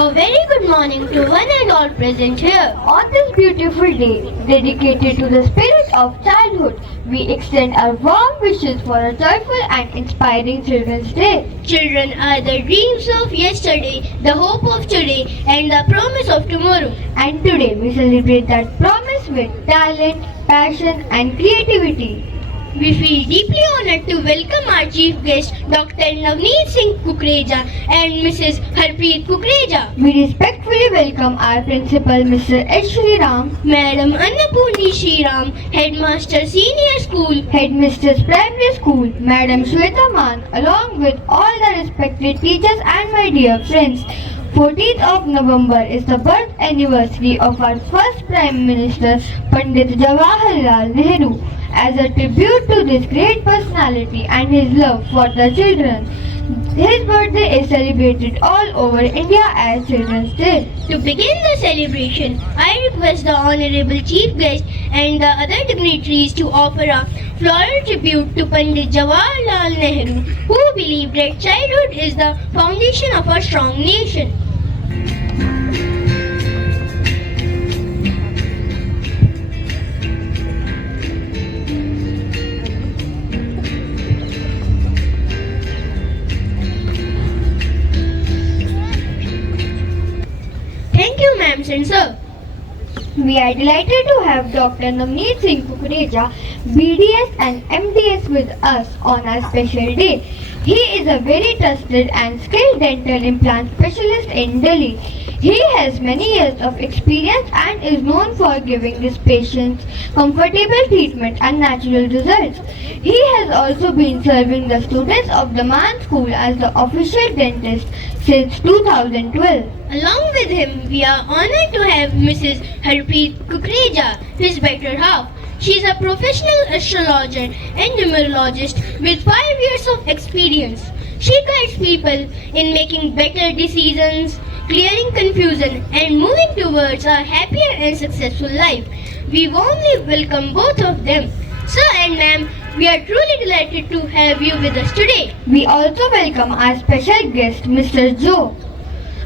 A very good morning to one and all present here. On this beautiful day, dedicated to the spirit of childhood, we extend our warm wishes for a joyful and inspiring Children's Day. Children are the dreams of yesterday, the hope of today, and the promise of tomorrow. And today we celebrate that promise with talent, passion, and creativity. We feel deeply honored to welcome our chief guest, Dr. Navneet Singh Kukreja and Mrs. Harpreet Kukreja. We respectfully welcome our principal, Mr. H. Ram, Madam Annapurni Shriram, Headmaster Senior School, Headmistress Primary School, Madam Shweta Man, along with all the respected teachers and my dear friends. 14th of November is the birth anniversary of our first Prime Minister, Pandit Jawaharlal Nehru. As a tribute to this great personality and his love for the children, his birthday is celebrated all over India as Children's Day. To begin the celebration, I request the Honorable Chief Guest and the other dignitaries to offer a floral tribute to Pandit Jawaharlal Nehru, who believed that childhood is the foundation of a strong nation. Thank you, ma'am and sir. We are delighted to have Dr. Navneet Singh Kukreja, BDS and MDS with us on our special day. He is a very trusted and skilled dental implant specialist in Delhi. He has many years of experience and is known for giving his patients comfortable treatment and natural results. He has also been serving the students of the Man School as the official dentist since 2012. Along with him, we are honored to have Mrs. Harpreet Kukreja, his better half. She is a professional astrologer and numerologist with 5 years of experience. She guides people in making better decisions, clearing confusion, and moving towards a happier and successful life. We warmly welcome both of them. Sir and ma'am, we are truly delighted to have you with us today. We also welcome our special guest, Mr. Joe.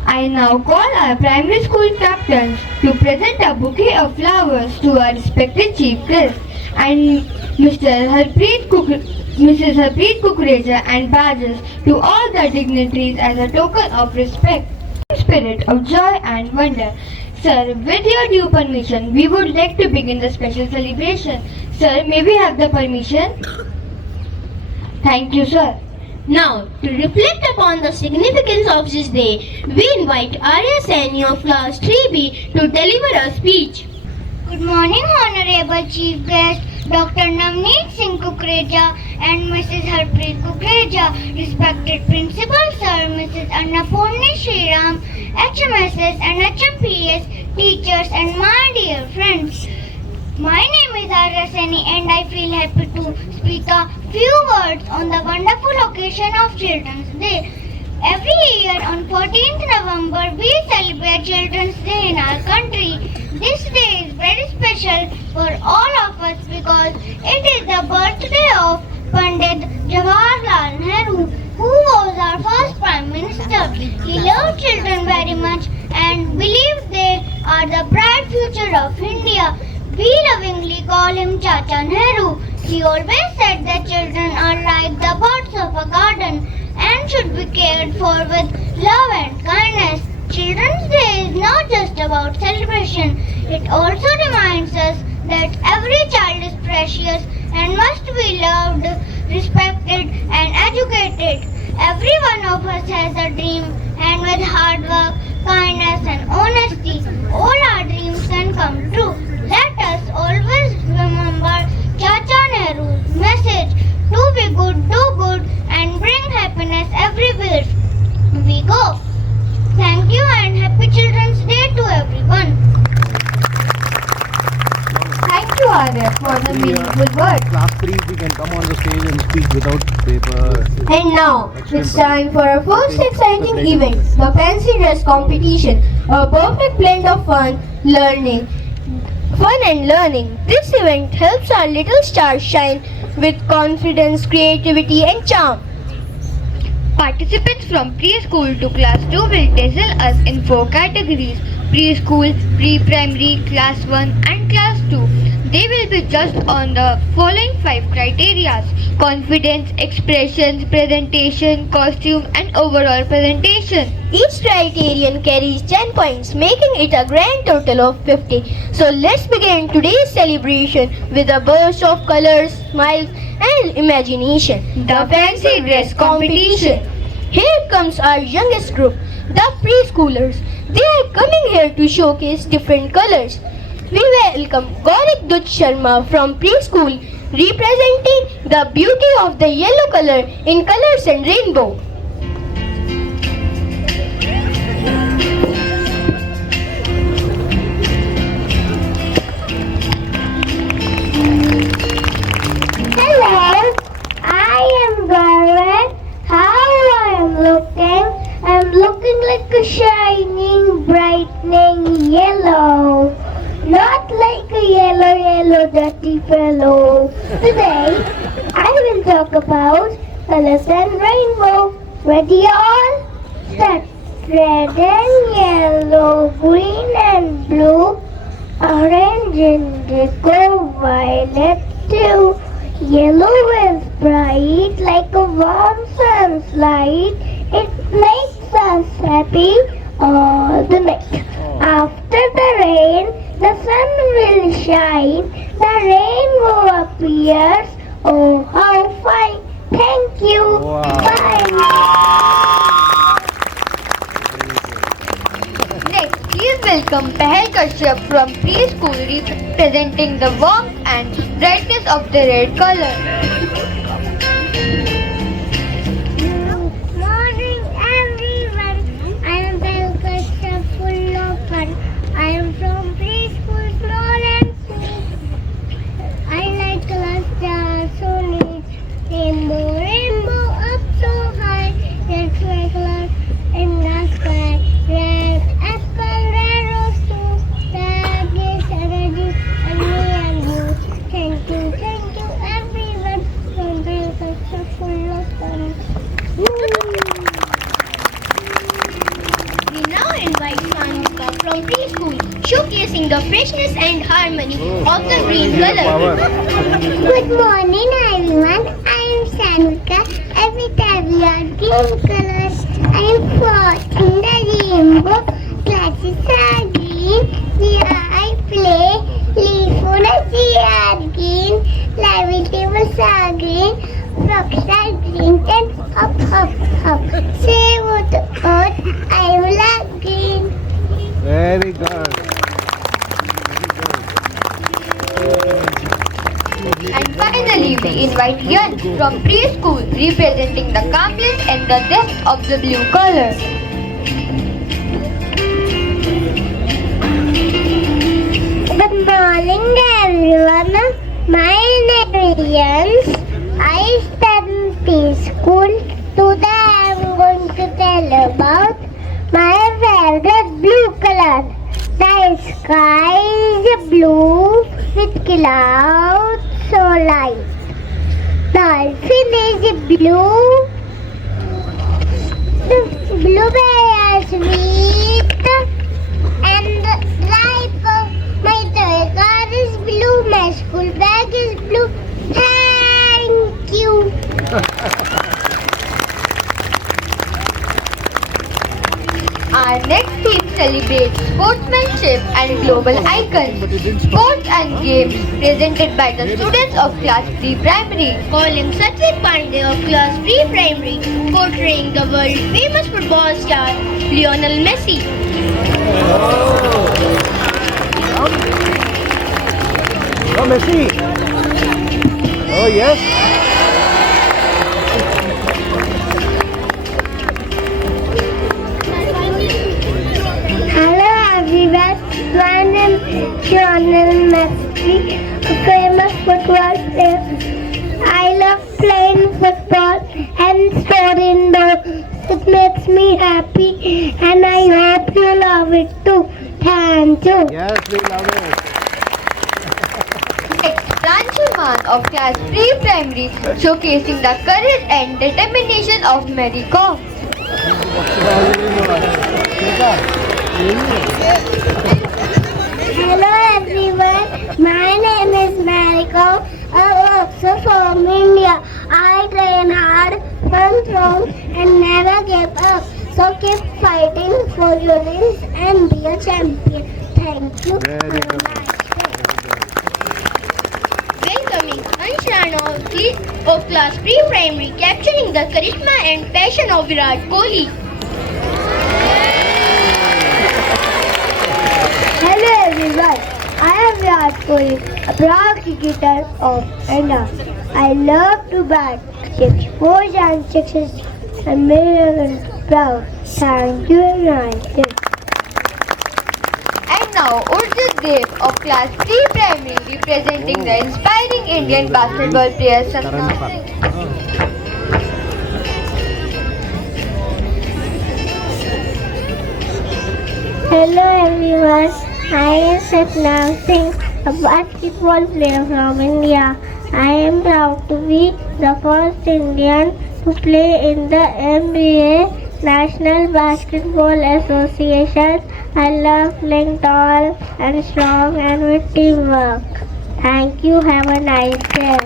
I now call our primary school captains to present a bouquet of flowers to our respected chief guest and Mrs. Harpreet Kukreja and badges to all the dignitaries as a token of respect, spirit of joy and wonder. Sir, with your due permission, we would like to begin the special celebration. Sir, may we have the permission? Thank you, sir. Now, to reflect upon the significance of this day, we invite Arya Saini of class 3B to deliver a speech. Good morning, Honorable Chief Guest, Dr. Navneet Singh Kukreja and Mrs. Harpreet Kukreja, respected Principal Sir, Mrs. Annapurni Shriram, HMSS and HMPS, teachers and my dear friends. My name is Arya Saini and I feel happy to speak a few words on the wonderful occasion of Children's Day. Every year on 14th November we celebrate Children's Day in our country. This day is very special for all of us because it is the birthday of Pandit Jawaharlal Nehru, who was our first Prime Minister. He loved children very much and believed they are the bright future of India. We lovingly call him Chacha Nehru. He always said that children are like the buds of a garden and should be cared for with love and kindness. Children's Day is not just about celebration. It also reminds us that every child is precious and must be loved, respected and educated. Every one of us has a dream, and with hard work, kindness and honesty, all our dreams can come true. Let us always remember Chacha Nehru's message to be good, do good and bring happiness everywhere we go. Thank you and happy Children's Day to everyone. Thank you, Arya, for the meaningful words. Class 3, we can come on the stage and speak without paper. And now, it's time for our first exciting event, the Fancy Dress Competition, a perfect blend of fun and learning. This event helps our little stars shine with confidence, creativity and charm. Participants from preschool to class 2 will dazzle us in 4 categories: preschool, pre-primary, class 1 and class 2. They will be judged on the following 5 criteria: confidence, expressions, presentation, costume and overall presentation. Each criterion carries 10 points, making it a grand total of 50. So let's begin today's celebration with a burst of colors, smiles and imagination. The fancy dress competition. Here comes our youngest group, the preschoolers. They are coming here to showcase different colors. We welcome Gaurik Dutt Sharma from preschool, representing the beauty of the yellow color in colors and rainbow. Hello, I am Gaurav. How I am looking? I'm looking like a shining, brightening yellow. Not like a yellow, dirty fellow. Today, I will talk about colors and rainbow. Ready all? Start. Red and yellow, green and blue, orange, indigo, violet too. Yellow is bright like a warm sun's light. It makes us happy all the night. After the rain, the sun will shine. The rainbow appears. Oh, how fine! Thank you. Wow. Bye. Next, please welcome Pahal Kashyap from preschool, representing the warmth and brightness of the red color. Morning everyone, I am Belkasha, full of fun. I am from preschool, small and sweet. I like colors that are so neat. Rainbow, rainbow up so high. Let's make colors in the sky. Red apple, red rose too. That gives energy and me and you. Thank you everyone. From Belkasha, full of fun. We now invite Swanika from preschool, showcasing the freshness and harmony of the green color. Good morning everyone, I am Sanika. Every time we are green colors, I am floating the rainbow. Classes are green, I play. Leaf are green, lively tables are green. Frogs are green, and hop, hop, hop. Say what the earth, I love green. Very good. And finally, we invite Yan from preschool, representing the calmness and the depth of the blue color. Good morning everyone. My name is Jens. I study preschool. Today I am going to tell about my favorite blue color. The sky is blue with clouds so light. Dolphin is blue. The blueberry are sweet and ripe. My toy car is blue. My school bag is blue. Thank you. Our next theme celebrates sportsmanship and global icons. Sports and games presented by the students of class 3 primary. Calling Satvik Pandey of class 3 primary, portraying the world famous football star Lionel Messi. Oh, Messi. Oh, yes. Hello everyone. My name is Lionel Messi, a famous football player. I love playing football and scoring goals. It makes me happy and I hope you love it too. Thank you. Yes, we love it. Next, Pranshul Man of class pre-primary showcasing the courage and determination of Mary Kom. Hello everyone, my name is Mariko. I work from India. I train hard, run strong and never give up. So keep fighting for your dreams and be a champion. Thank you. Very Have a good. nice day. Welcoming Anshana of class pre-primary, capturing the charisma and passion of Virat Kohli. Hello everyone, I am Virat Kohli, a proud cricketer of India. I love to bat 64 and 6 and very proud. Thank you and nice day. And now Urjit Dev of class pre-primary representing the inspiring Indian basketball player Satnam Singh. Hello everyone, I am Satnam Singh, a basketball player from India. I am proud to be the first Indian to play in the NBA National Basketball Association. I love playing tall and strong and with teamwork. Thank you, have a nice day.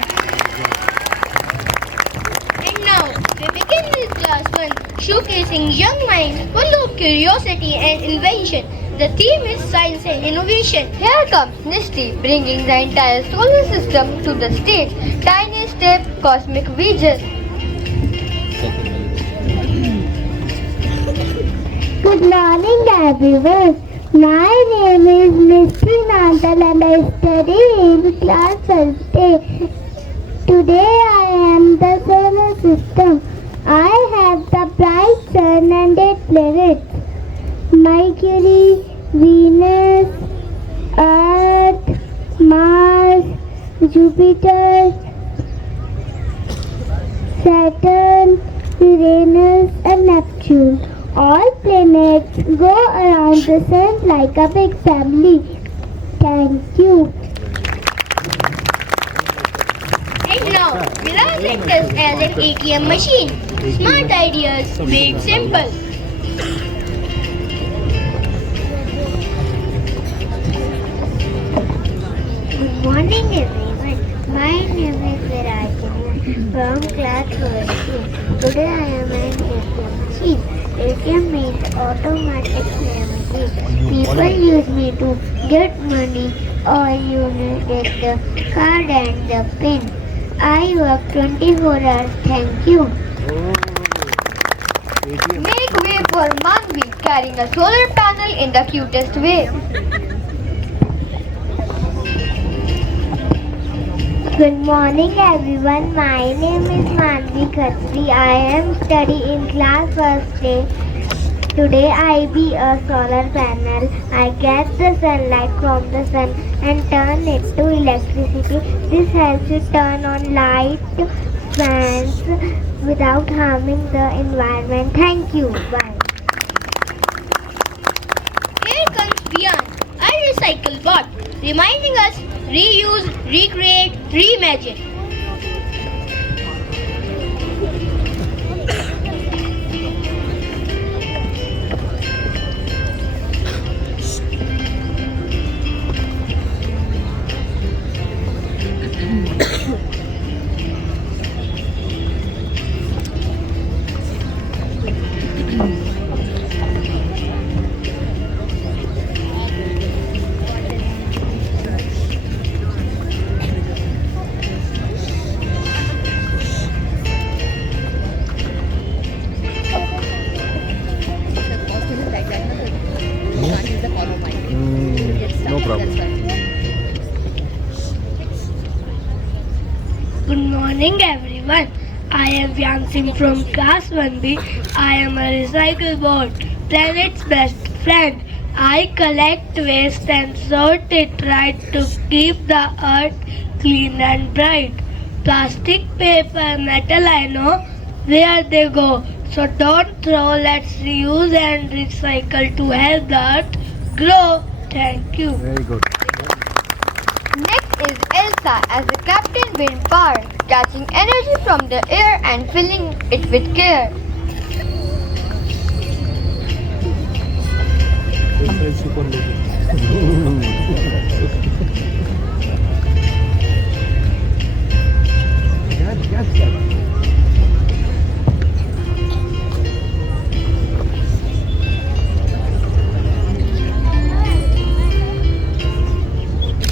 And now we begin with class 1, showcasing young minds full of curiosity and invention. The theme is science and innovation. Here comes Nishti, bringing the entire solar system to the stage. Tiny step, cosmic vision. Good morning everyone. My name is Misty Nantal and I study in class 1A. Today I am the solar system. I have the bright sun and 8 planets. Mercury, Venus, Earth, Mars, Jupiter, Saturn, Uranus and Neptune. All planets go around the sun like a big family. Thank you. And now Virat acts as an ATM machine. Smart ideas made simple. Good morning everyone. My name is Virajini from class 1A. Today I am an ATM machine. ATM means automatic machine. People use me to get money or you get the card and the pin. I work 24 hours. Thank you. Make way for Manvi carrying a solar panel in the cutest way. Good morning everyone. My name is Manvi Khatri. I am studying in class 1A. Today I be a solar panel. I get the sunlight from the sun and turn it to electricity. This helps you turn on light, fans without harming the environment. Thank you. Bye. Here comes Beyond, a recycle bot, reminding us reuse, recreate, reimagine. No problem. Good morning everyone. I am Vyang Singh from class 1B. I am a recycle bot, planet's best friend. I collect waste and sort it right to keep the earth clean and bright. Plastic, paper, metal, I know where they go. So don't throw, let's reuse and recycle to help the earth grow. Thank you. Very good. Next is Elsa as the captain wind power, catching energy from the air and filling it with care.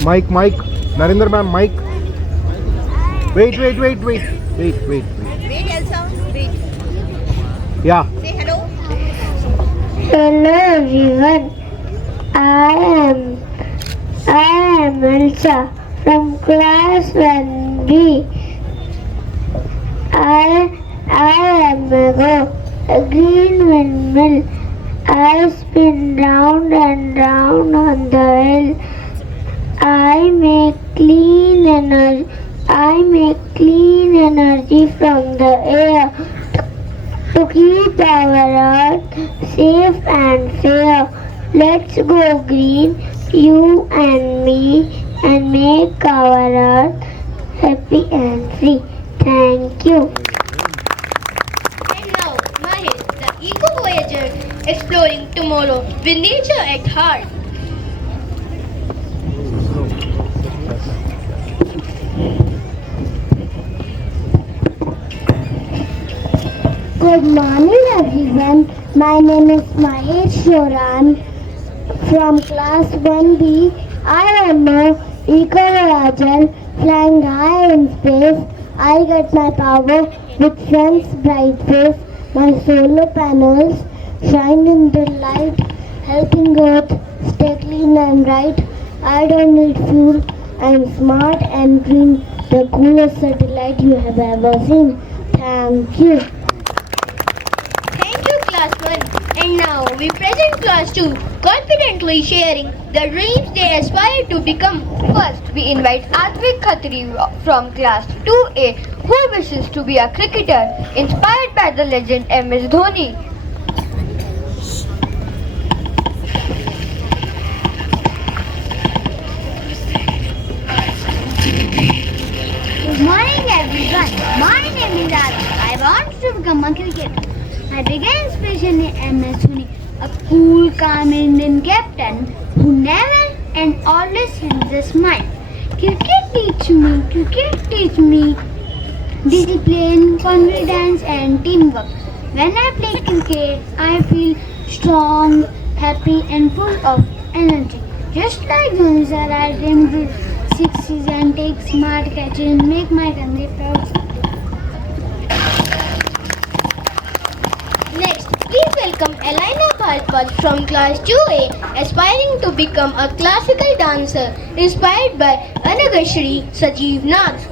Mike, Narendra ma'am, Mike. Wait. Wait, Elsa. Wait. Yeah. Say hello. Hello everyone. I am Elsa from class 1B. I am a green windmill. I spin round and round on the hill. I make clean energy from the air to keep our earth safe and fair. Let's go green, you and me, and make our earth happy and free. Thank you. And now, Mahir, the Eco Voyager, exploring tomorrow with nature at heart. Good morning everyone. My name is Mahesh Shoran from class 1B. I am a Eco Voyager flying high in space. I get my power with sun's bright face. My solar panels shine in the light, helping Earth stay clean and bright. I don't need fuel. I'm smart and green, the coolest satellite you have ever seen. Thank you. Thank you, Class 1. And now we present Class 2, confidently sharing the dreams they aspire to become. First, we invite Advik Khatri from class 2A who wishes to be a cricketer inspired by the legend MS Dhoni. Good morning everyone. My name is Adi. I want to become a cricketer. I began especially MS Dhoni, a cool, calm Indian captain who never and always has a smile. Cricket teach me discipline, confidence and teamwork. When I play cricket, I feel strong, happy and full of energy. Just like Dhoni sir, I dream to sixes and take smart catches and make my country proud. Next, please welcome Elena Bharpat from class 2A, aspiring to become a classical dancer inspired by Anagashri Sajeev Nath.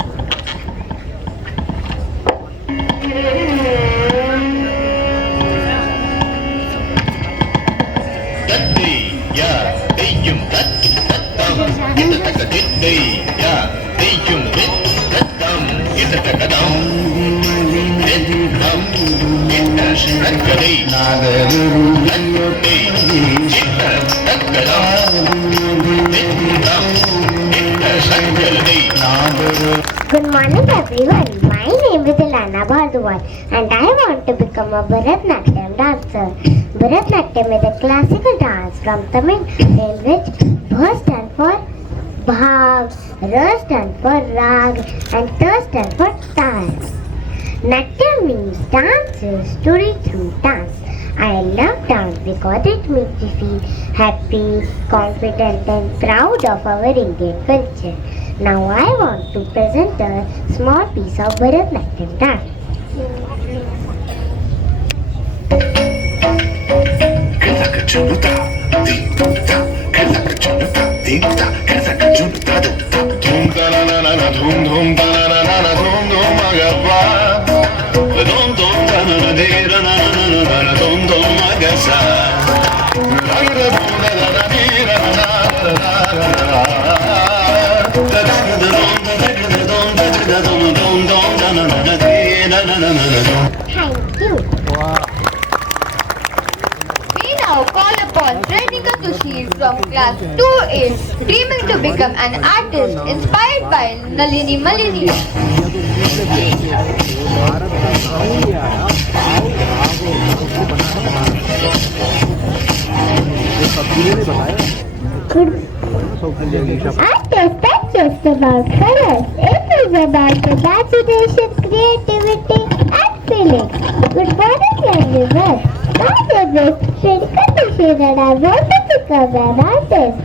Good morning everyone. My name is Elena Bhardwaj and I want to become a Bharatnatyam dancer. Bharatnatyam is a classical dance from Tamil in which Bha stands for Bhav, Ra stands for Rag and Ta stands for Tal. Natya means dances, story through dance. I love dance because it makes me feel happy, confident and proud of our Indian culture. Now I want to present a small piece of Bharatnatyam dance. Thank you. We now call upon Radhika Tushi Samir from class 2A, dreaming to become an artist inspired by Nalini Malini. Bharat का नाम ही आया जो सब्जी ने बताया Art is not just about colors. It is about imagination, creativity, and feeling. Good morning, everyone. My name is Shrika Tishin and I want to become an artist.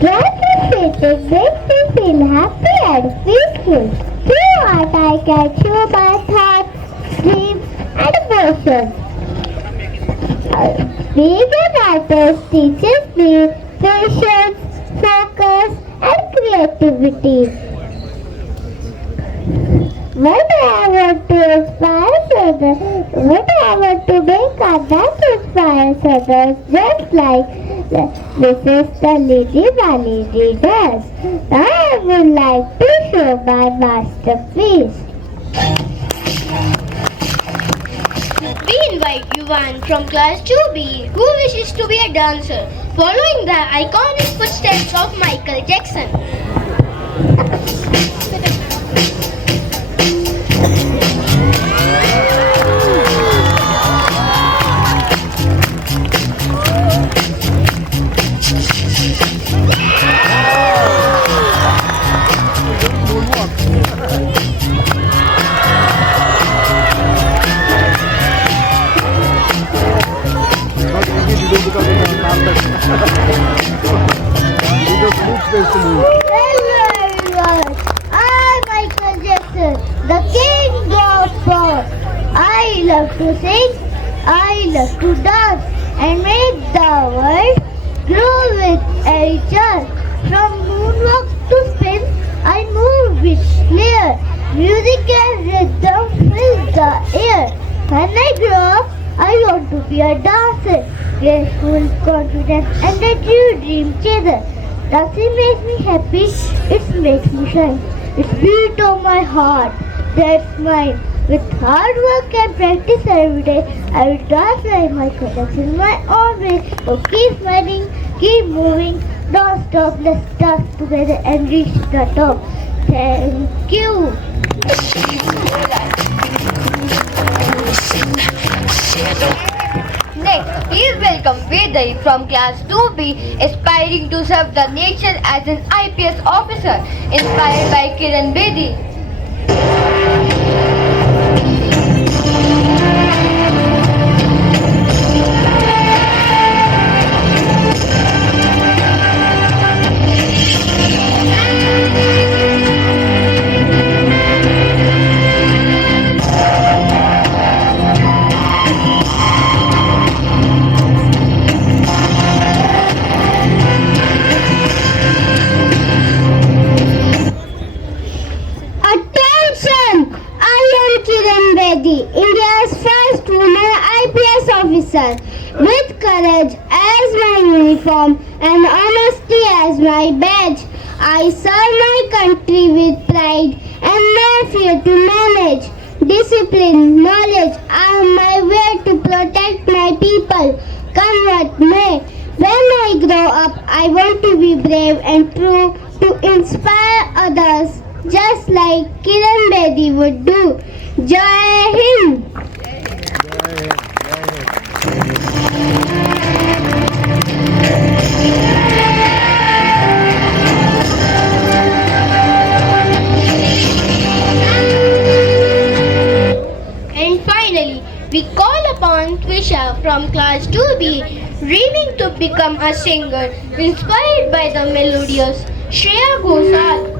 Drawing and painting makes me feel happy and peaceful. Through art, I can show my thoughts, dreams, and emotions. Being an artist teaches me patience, focus, and creativity. What I want to inspire others, what I want to make art that inspires others, just like Mrs. Nalini Malini does. I would like to show my masterpiece. We invite Yuvan from class 2B who wishes to be a dancer following the iconic footsteps of Michael Jackson. Hello everyone, I'm Michael Jackson, the king of pop. I love to sing, I love to dance and make the world grow with each other. From moonwalk to spin, I move with flair. Music and rhythm fill the air. When I grow up, I want to be a dancer, graceful, confident and a true dream chaser. Dancing makes me happy, it makes me shine. It's beat on my heart, that's mine. With hard work and practice every day, I will dance like Michael Jackson in my own way. So keep smiling, keep moving, don't stop. Let's dance together and reach the top. Thank you. Next, please welcome Vedai from class 2B, aspiring to serve the nation as an IPS officer, inspired by Kiran Bedi. India's first woman IPS officer. With courage as my uniform and honesty as my badge, I serve my country with pride and no fear to manage. Discipline, knowledge are my way to protect my people. Come what may. When I grow up, I want to be brave and true to inspire others, just like Kiran Bedi would do. Jai Hind! And finally, we call upon Twisha from class 2B, dreaming to become a singer, inspired by the melodious Shreya Ghoshal.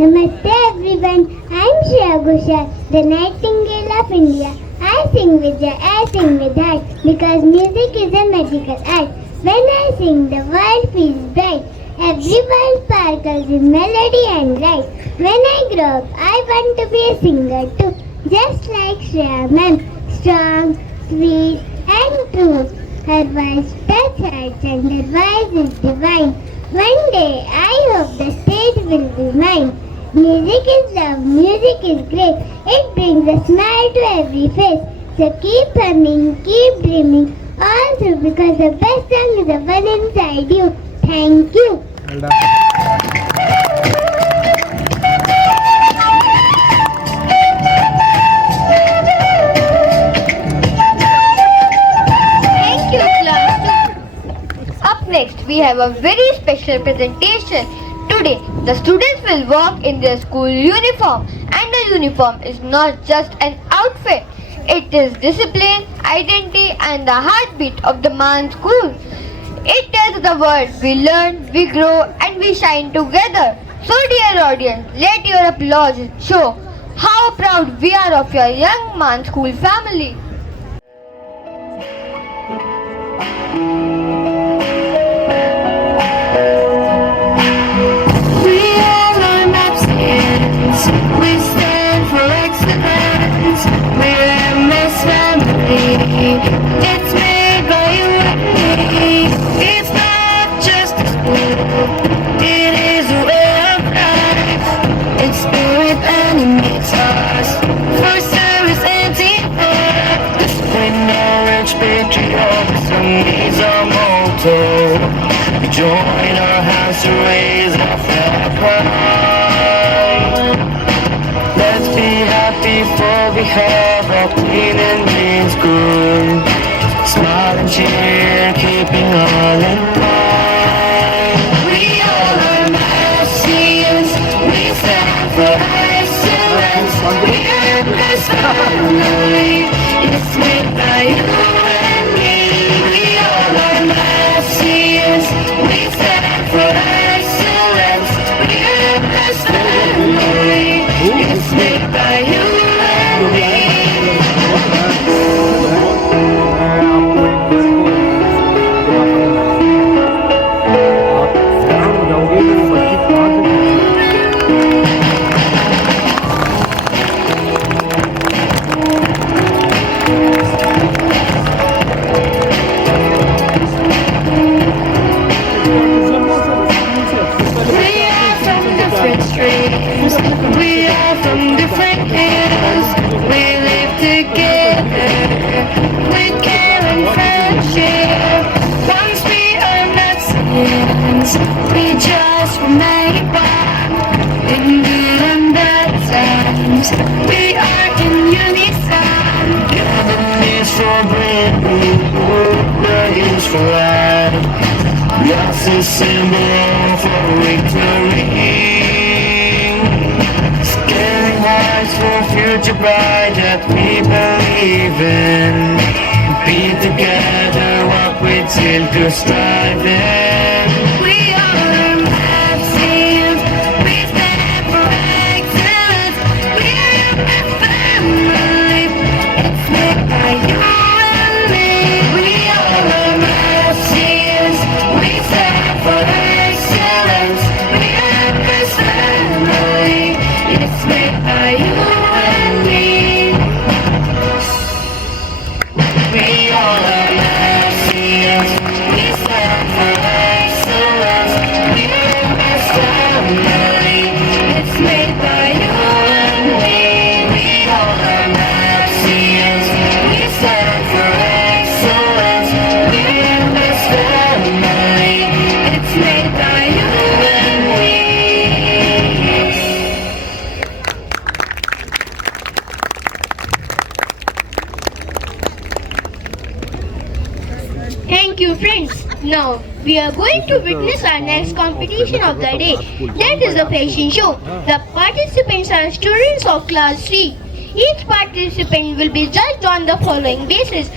Namaste everyone, I am Shreya Ghoshal, the Nightingale of India. I sing with joy, I sing with heart, because music is a magical art. When I sing, the world feels bright. Everyone sparkles in melody and light. When I grow up, I want to be a singer too. Just like Shreya ma'am, strong, sweet and true. Her voice touch hearts and her voice is divine. One day, I hope the stage will be mine. Music is love, music is great. It brings a smile to every face. So keep humming, keep dreaming, all through because the best song is the one inside you. Thank you. Well done. Thank you, class. Up next, we have a very special presentation. Today, the students will walk in their school uniform, and the uniform is not just an outfit. It is discipline, identity, and the heartbeat of the man school. It tells the world we learn, we grow, and we shine together. So, dear audience, let your applause show how proud we are of your young man school family. We are Lambapsians. We stand for excellence. We're MS family. It's made by you and me. It's not just a school. It is a way of life. Its spirit animates us for service and teamwork. Discipline, knowledge, patriotism is our motto. We join our hands to raise our flag pride. Let's be happy for we have a clean and green school. Smile and cheer, keeping all in mind. We all are Malaysians. We stand for excellence. We're this family. It's made by you and me. We all are Malaysians. We stand for excellence. We're this family. It's made by you and me. We are from different streams. We are from different hills. We live together with care and friendship. Once we are not siblings, we just remain one. In good and bad times, we are in unison. Heaven is for bravery, earth is for life. That's a symbol for victory. Scaling hearts for future bright that we believe in. Be together, walk with zeal to strive in. We are Malaysians. We stand for excellence. We are a family. It's made by you and me. We are Malaysians. We stand for excellence. We are this family. It's made by you and me. We all are Malaysians. We stand for excellence. We are this family. It's made by you and me. We all are Malaysians. We stand for excellence. We are this family. It's made by you and me. Thank you, friends. Now we are going to witness our next competition of the day. That is the fashion show. The participants are students of class 3. Each participant will be judged on the following basis: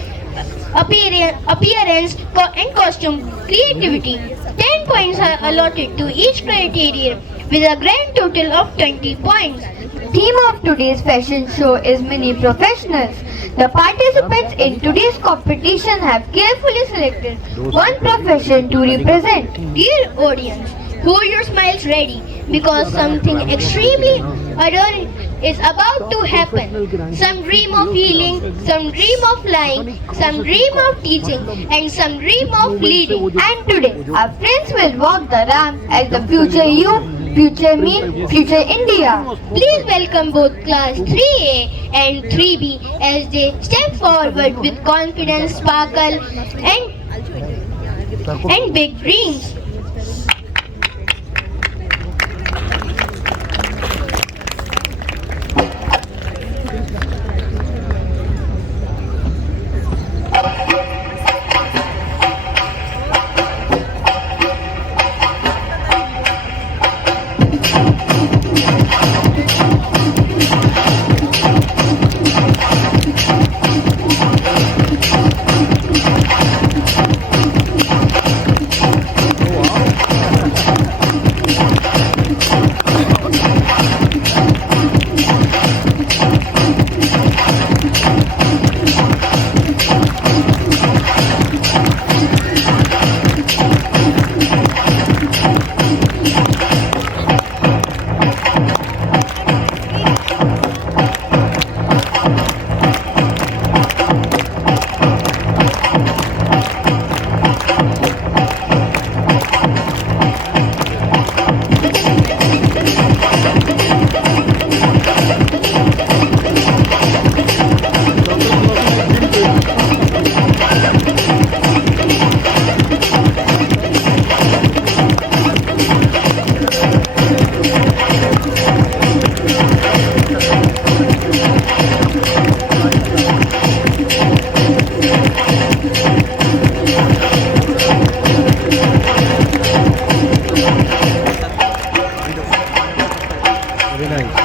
appearance and costume creativity. 10 points are allotted to each criterion with a grand total of 20 points. Theme of today's fashion show is mini professionals. The participants in today's competition have carefully selected one profession to represent. Dear audience, hold your smiles ready because something extremely adoring is about to happen. Some dream of healing, some dream of flying, some dream of teaching, and some dream of leading. And today, our friends will walk the ramp as the future you, future me, future India. Please welcome both class 3A and 3B as they step forward with confidence, sparkle, and big dreams. Very nice.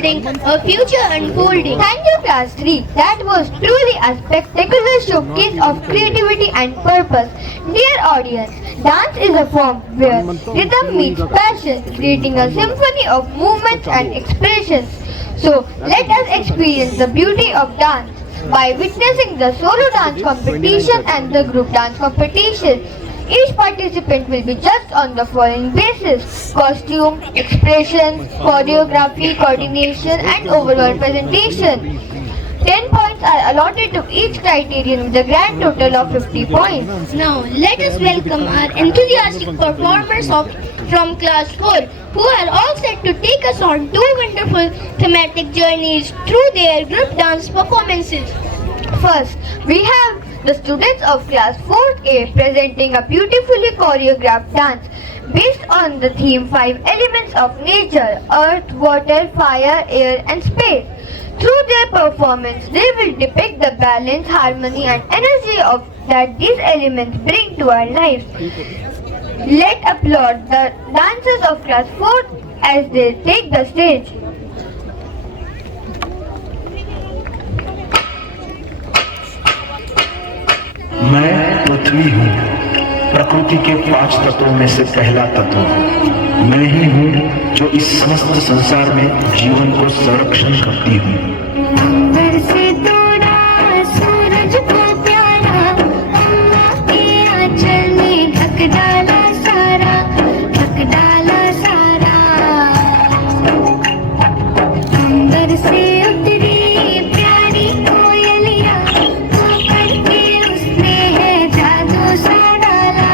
beholding, a future unfolding. Thank you, Class 3. That was truly a spectacular showcase of creativity and purpose. Dear audience, dance is a form where rhythm meets passion, creating a symphony of movements and expressions. So, let us experience the beauty of dance by witnessing the solo dance competition and the group dance competition. Each participant will be judged on the following basis: costume, expressions, choreography, coordination and overall presentation. 10 points are allotted to each criterion with a grand total of 50 points. Now, let us welcome our enthusiastic performers from Class 4, who are all set to take us on two wonderful thematic journeys through their group dance performances. First, we have the students of Class 4A presenting a beautifully choreographed dance based on the theme 5 elements of nature: earth, water, fire, air and space. Through their performance, they will depict the balance, harmony and energy that these elements bring to our lives. Let's applaud the dancers of Class 4 as they take the stage. मैं पृथ्वी हूँ, प्रकृति के 5 तत्वों में से पहला तत्व। मैं ही हूँ जो इस समस्त संसार में जीवन को संरक्षण करती हूँ। अंबर से तोड़ा सूरज को प्यारा, अम्मा के आंचल में ढक डाला सारा, ढक डाला सारा। अंबर से उतरी प्यारी कोयलिया, ऊपर के उसने है जादू सा डाला,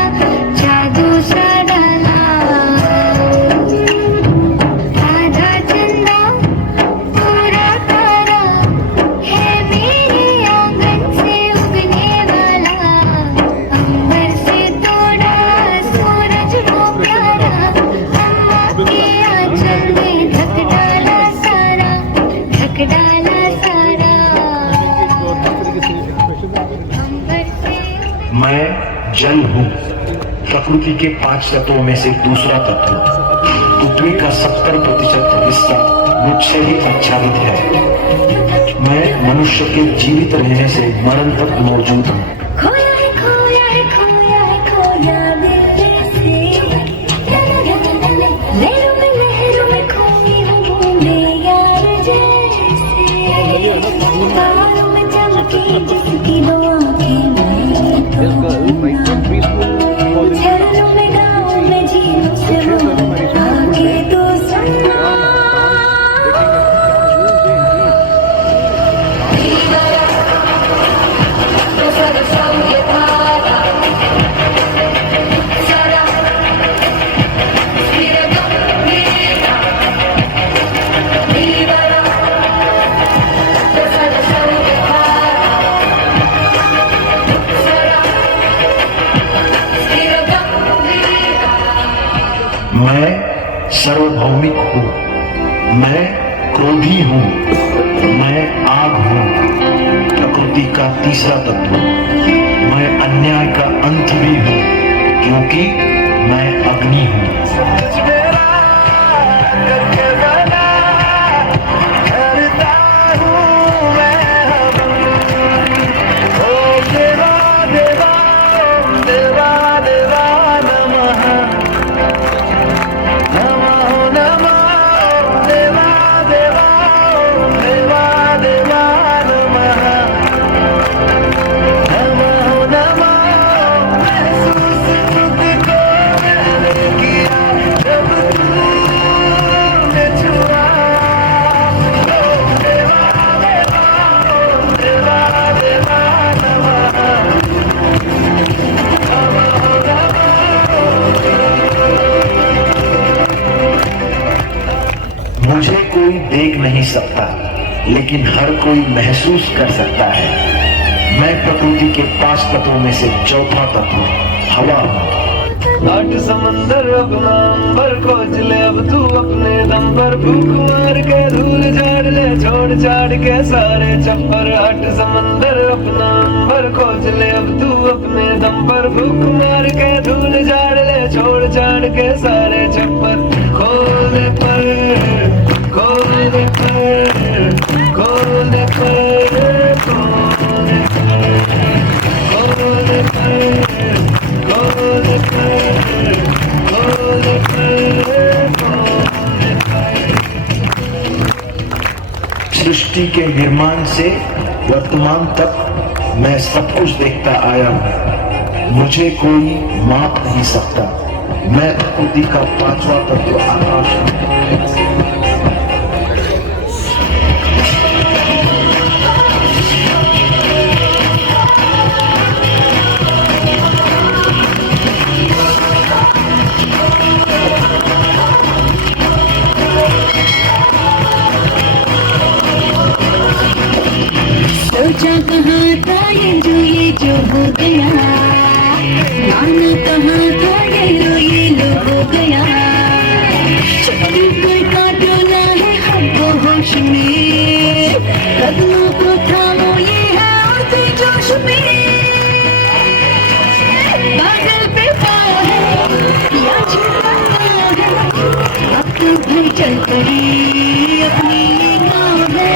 जादू सा डाला। आधा चंदा पूरा तारा है मेरे आंगन से उगने वाला। अंबर से तोड़ा सूरज को प्यारा, अम्मा के आंचल में ढक डाला सारा, ढक डाला सारा। अंबर से मैं जल हूँ, प्रकृति के 5 तत्वों में से दूसरा तत्व। पृथ्वी का 70% हिस्सा मुझसे ही आच्छादित है। मैं मनुष्य के जीवित रहने से मरण तक मौजूद हूँ। खोया है खोया है खोया है खोया दिल से, लहरों में खोई हूँ बूंदे यार जैसे, तारों में चमकी जिसकी दो आँखें मैं तो हूँ, झरनों में गाँव में झीलों से वो आके तो सुनना। मैं सार्वभौमिक हूँ, मैं क्रोधी हूँ, मैं आग हूँ, प्रकृति का तीसरा तत्व। मैं अन्याय का अंत भी हूँ, क्योंकि मैं अग्नि हूँ। मुझे कोई देख नहीं सकता, लेकिन हर कोई महसूस कर सकता है। मैं प्रकृति के 5 तत्वों में से चौथा तत्व हवा हूँ। 8 समंदर अपना अंबर खोज ले, अब तू अपने दम पर फूक मार के धूल झाड़ ले, छोड़ छाड़ के सारे चप्पर। 8 समंदर अपना अंबर खोज ले, अब तू अपने दम पर फूक मार के धूल झाड़ ले, छोड़ छाड़ के सारे चप्पर। खोल दे पर सृष्टि के निर्माण से वर्तमान तक मैं सब कुछ देखता आया हूं। मुझे कोई माप नहीं सकता। मैं प्रकृति का पांचवा तत्व आकाश हूं। सोचा कहाँ था ये जो हो गया, माना कहाँ था ये लो हो गया। छत्तीसगढ़ का टोला है हमको होश में, कदमों को थामो ये है उड़ते जोश में। बादल पे पाँव है या छुपा है, अब तो भर चल पड़ी अपनी ये नाव है।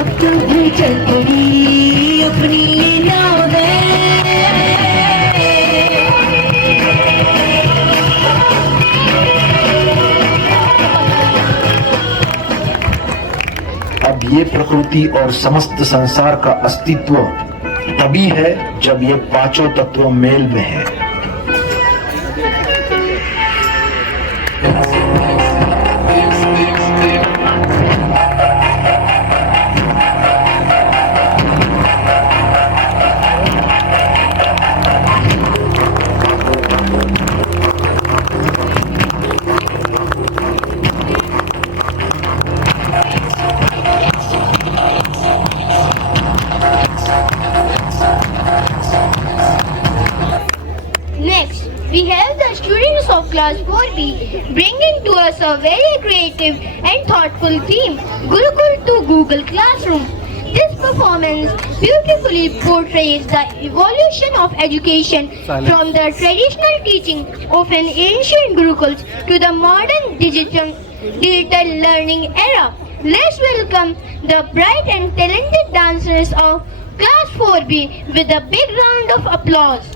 अब तो भी चल पड़ी अपनी ये नाव है। अब ये प्रकृति और समस्त संसार का अस्तित्व तभी है जब ये पांचों तत्व मेल में है। Next, we have the students of class 4B bringing to us a very creative and thoughtful theme, Gurukul to Google Classroom. This performance beautifully portrays the evolution of education from the traditional teaching of an ancient Gurukuls to the modern digital learning era. Let's welcome the bright and talented dancers of class 4B with a big round of applause.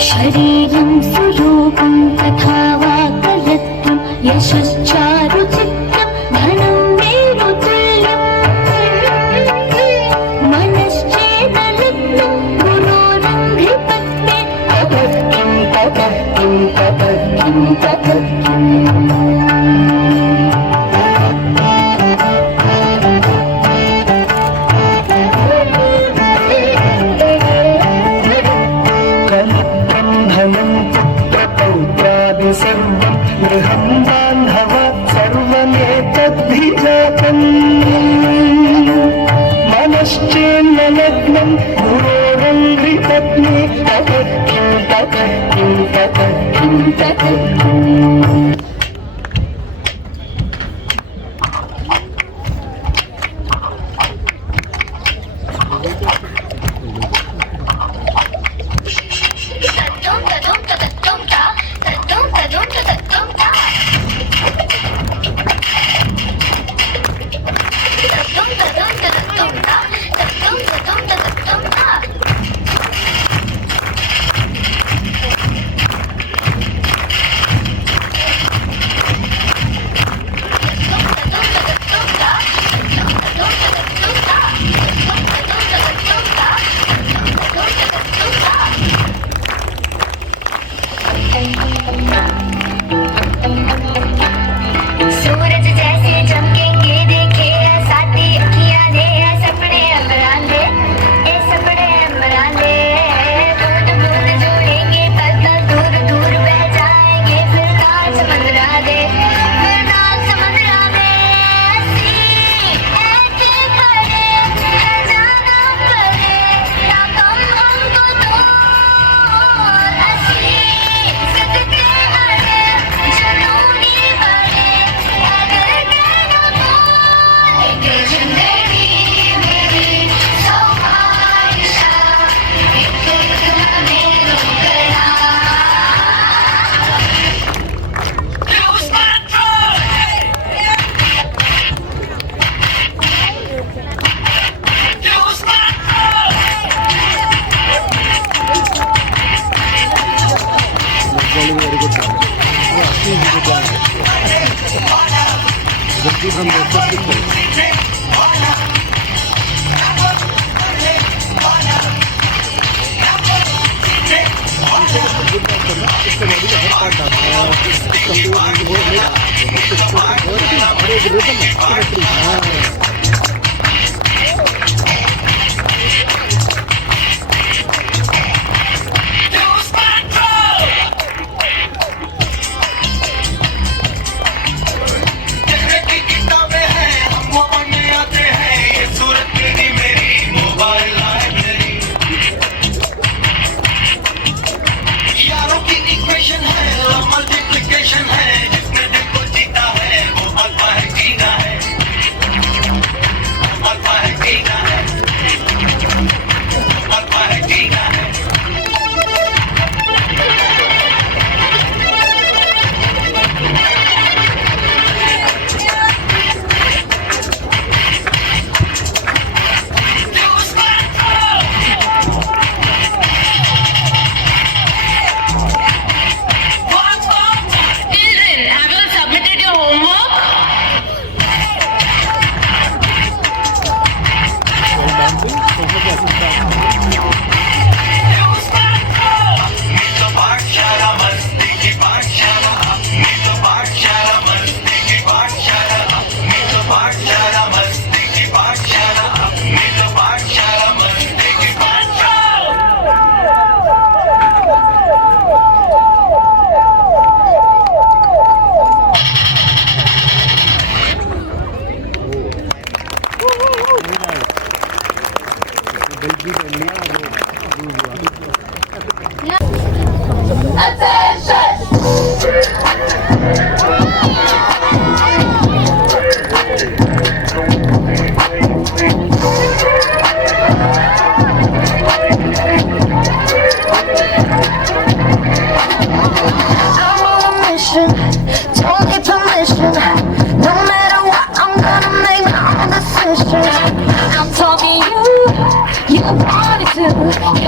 शरीरं सुरूपं तथा वाक्यत्वं यशश्चारुचित्रं धनं मेरुतुल्यं मनश्चेदलिप्तं गुरोरङ्घ्रिपत्ने ततः किं ततः किं ततः किं ततः किम्। सर्वं गृहं बान्धवा सर्वमेतद्भिजातम् मनश्चेन्नलग्नं गुरोरङ्घ्रिपत्नी ततः किं ततः किं ततः किं ततः किम्। Just from the subscription.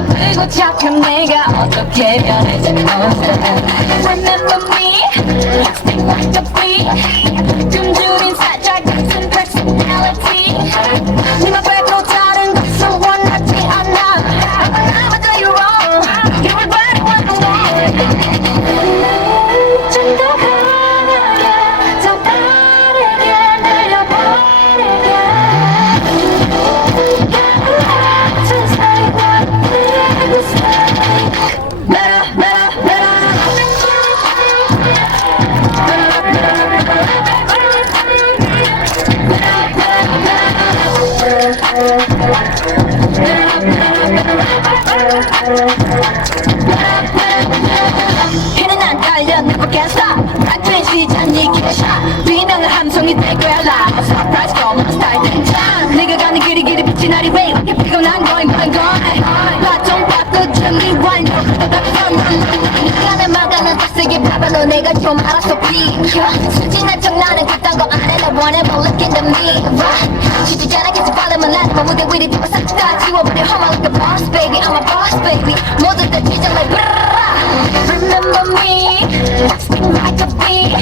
그리고 착한 내가 어떻게 변해질 건데 Remember me, stick like a flea 굶주린 살짝 같은 personality 네맘 빼고 다른 것을 원하지 않아 I'll never do you wrong You regret it when I'm gone 좀 더 강하게 더 빠르게 날려버리게 Just like what better, better, 힘은 안 달려 never can stop 같은 시간 이 기차 비명은 함성이 될 거야 like a surprise from my style 등장 내가 가는 길이 길이 빛이 나리 왜 이렇게 피곤한 거인 나좀 바꿔주니 완료 시간을 막아는 덕색이 바바로 내가 좀 알아서 비켜 순진한 척 나는 그딴 거 안 해 나 whatever look in the mirror 지지잖아 계속 바람은 나는 무대 위리 뒤로 싹 다 지워버려 I'm like a boss baby I'm a boss baby 모두 다 지정 like Remember me Sting like a bee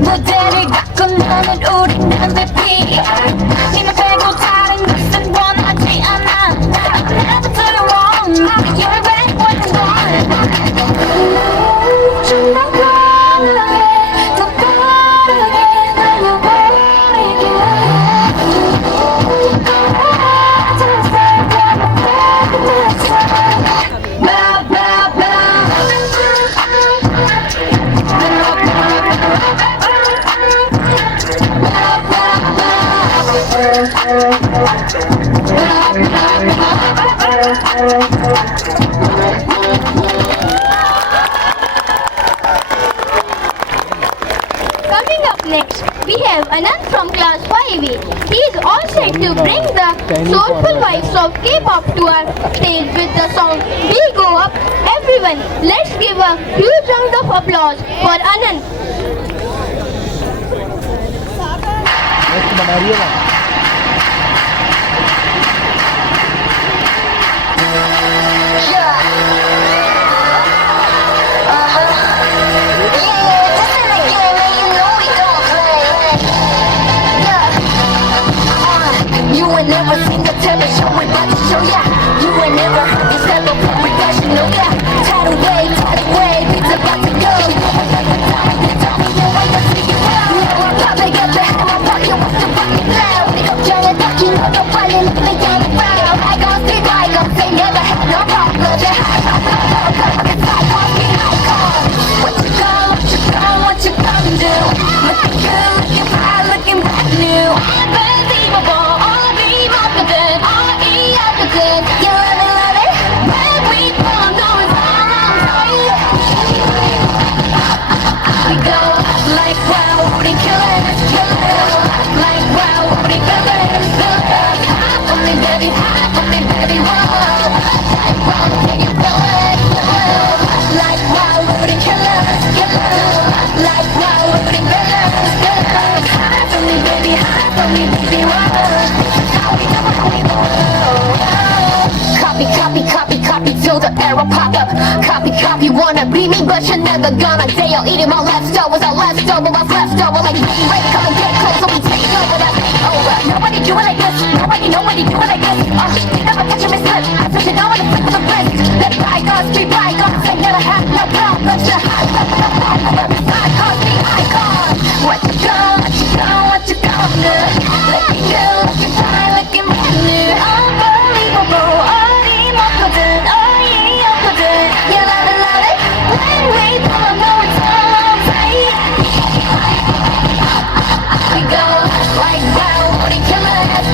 무대를 갖고 너는 우리 MVP 니는 빼고 다른 것은 원하지 않아 I'll never do you wrong You're back when I'm gone 좀 더 강하게 더 빠르게 날려버리게 Just like what I'm saying Better, better, Coming up next, we have Anand from class 5A. He is all set to bring the soulful vibes of K-pop to our stage with the song We Go Up. Everyone, let's give a huge round of applause for Anand. Next बना रही है ना This is the game and you know we don't play never show it, but to show ya. You ain't never heard this level of professional, yeah. Tidal wave, it's about to go. Tell me you want to see it now. No, I'm probably got the hammer, but you want to fuck me loud. 걱정에 덕이 너도 빨리 let me down the ground. I gon' see bygones, they never had no problem. They had no problem, it's like walking icon. What you gonna do? Looking good, looking fine, looking brand new. Unbelievable, all the marketing, all the opposite. You love it, when we pull on those arms. We go like wow, we killers, like wow, we killers. Hot on me, baby, whoa. Like wow, can you feel it? Like wow, we killers. Like wow, we killers. Hot on me, baby, whoa. How we Copy till the arrow pop up. Copy, wanna be me, but you're never gonna dare. Eating my leftovers, what's left over. Like baby, ready, come and get close, so we take over that over. Nobody do it like this, nobody do it like this. You never catch me slip, I touch it on with a flick of the wrist. Let bygones be bygones, ain't never have no problems. You're hot, no problem, every bygones be icon. What you gonna do? Looking good, looking fine, looking brand new. Unbelievable, you love it, when we pull up, know it's all tight. We go like wow, what he killers,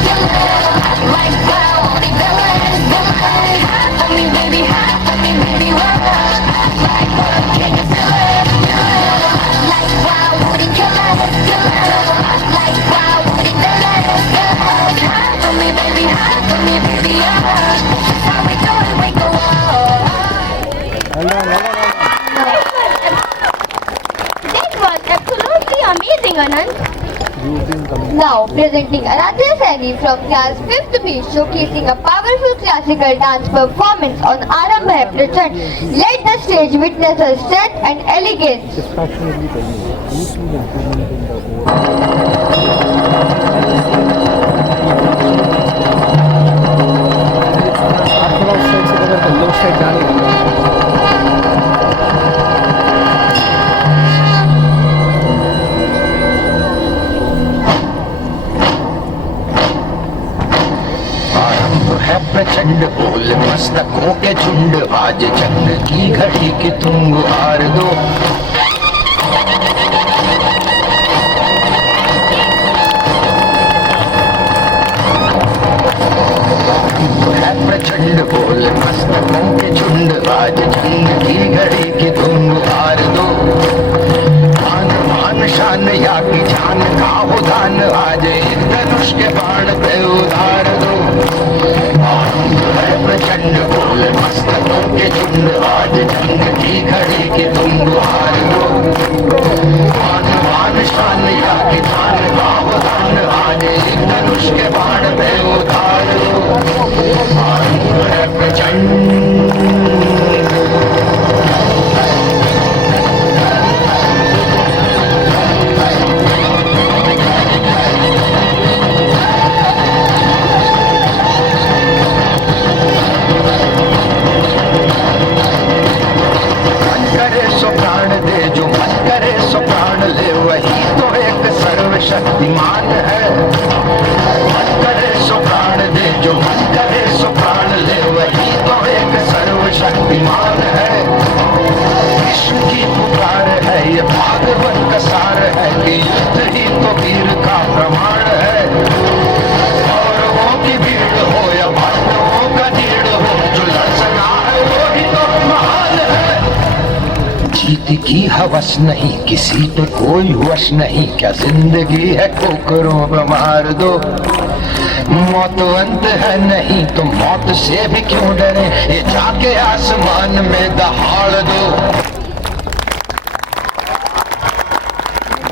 like wow, what he villains. Hot on me, baby, whoa. Like wow, can you feel it? Like wow, what he killers, like wow, what he villains. Hot on me, baby, oh. How we do it, we go on. That was absolutely amazing, Anand. Now presenting Aradhya Saini from class 5th B, showcasing a powerful classical dance performance on Arambha Hai Prachand. Let the stage witness her strength and elegance. Dispassionately tell me, do you see the improvement in the left side डालेंगे प्रचंड बोल मस्तकों के झुंड आज चंद्र की घड़ी की तुम गुहार दो है प्रचंड बोल मस्तकों के झुंड आज चंद्र की घड़ी की तुम गुहार दो मान मान शान या की जान का हो दान आज एक धनुष के बाण पे उतार दो प्रचंड बोल मस्तकों के झुंड आज जंग की घड़ी की तुम गुहार दो मान मान शान या की जान का हो दान आज एक धनुष के बाण पे उतार दो प्रचंड शक्तिमान है मन करे सो प्राण दे जो मन करे सो प्राण ले वही तो एक सर्वशक्तिमान है कृष्ण की पुकार है ये भागवत का सार है कि युद्ध ही तो वीर का प्रमाण है कौरवों की भीड़ हो या पांडवों का ढीड़ हो जो लड़सना है वो ही तो महान है जीत की हवस नहीं किसी पे कोई वश नहीं क्या जिंदगी है ठोकरों पे मार दो मौत अंत है नहीं तो मौत से भी क्यों डरे ये जाके आसमान में दहाड़ दो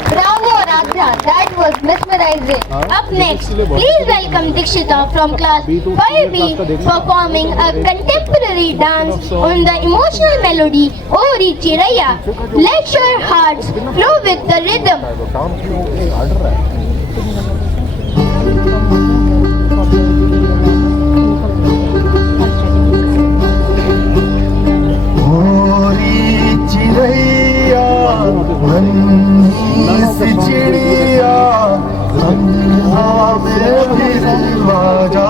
Bravo Aradhya, that was mesmerizing. Up next, please welcome Dikshita from class 5B performing a contemporary dance on the emotional melody O Richi Raya. Let your hearts flow with the rhythm. चिड़ैया नन्ही सी चिड़िया अंगना में फिर बाजा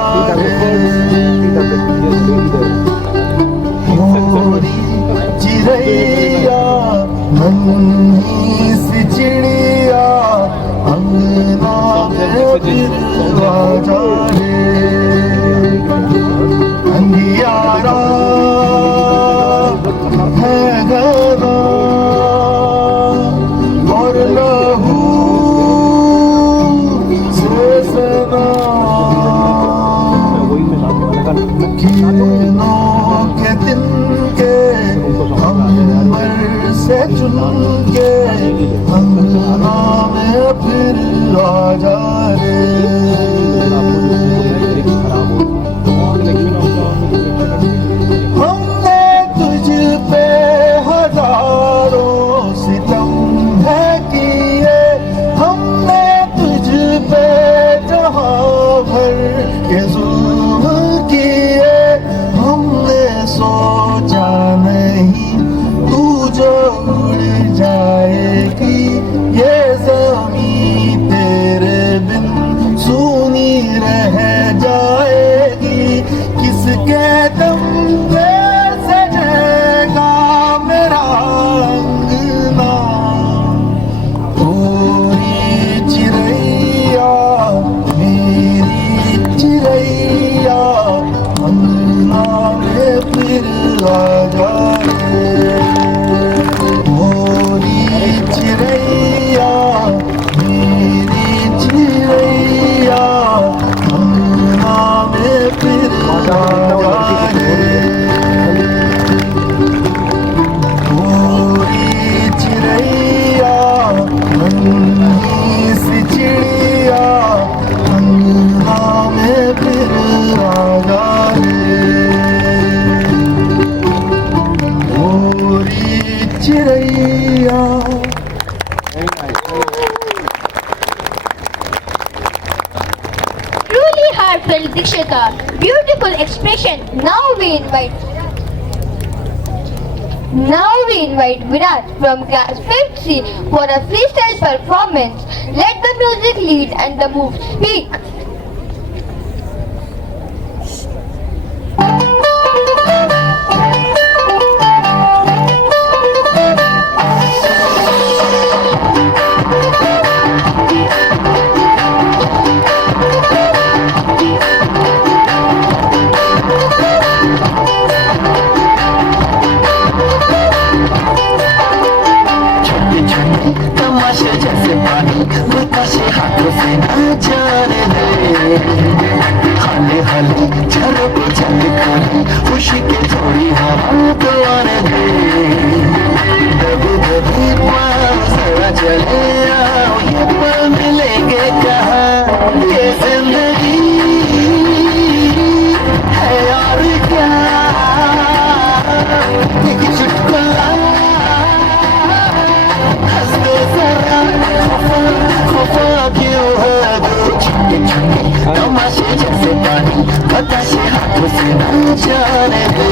मोरी चिड़ैया नन्ही सी चिड़िया अंगना में फिर बाजा अंधियारा है घना और लहू से सना कीनों के दिन के अंबर से चुन के अंगना में फिर आ जा रे हमने तुझ पे हजारों सितम है किए हमने तुझ पे जहां भर के जुल्म किए हमने सोचा नहीं तू जो उड़ जाएगी ये ज़मीं तेरे बिन सूनी रह जाएगी किसके दम पे सजेगा मेरा अंगना पूरी चिड़ैया मेरी चिड़ैया अंगना में फिर आ जाए मोरी चिड़ैया मेरी चिड़ैया अंगना में फिर आ जाए मोरी चिड़ैया नन्ही सी चिड़िया अंगना में फिर आ जाए मोरी चिड़ैया Truly heartfelt, Dikshita. Beautiful expression. Now we invite Virat from class 5th C for a freestyle performance. Let the music lead and the moves speak. तमाशे जैसे पानी बताशे हाथों से न जाने दे हाले हाले झलक झलक खुशी की थोड़ी हवा तो आने दे दबी दबी पाँव जरा चले आओ ये पल मिलेंगे कहाँ ये जिंदगी है और क्या एक चुटकुला तमाशे जैसे पानी बताशे हाथों से न जाने दे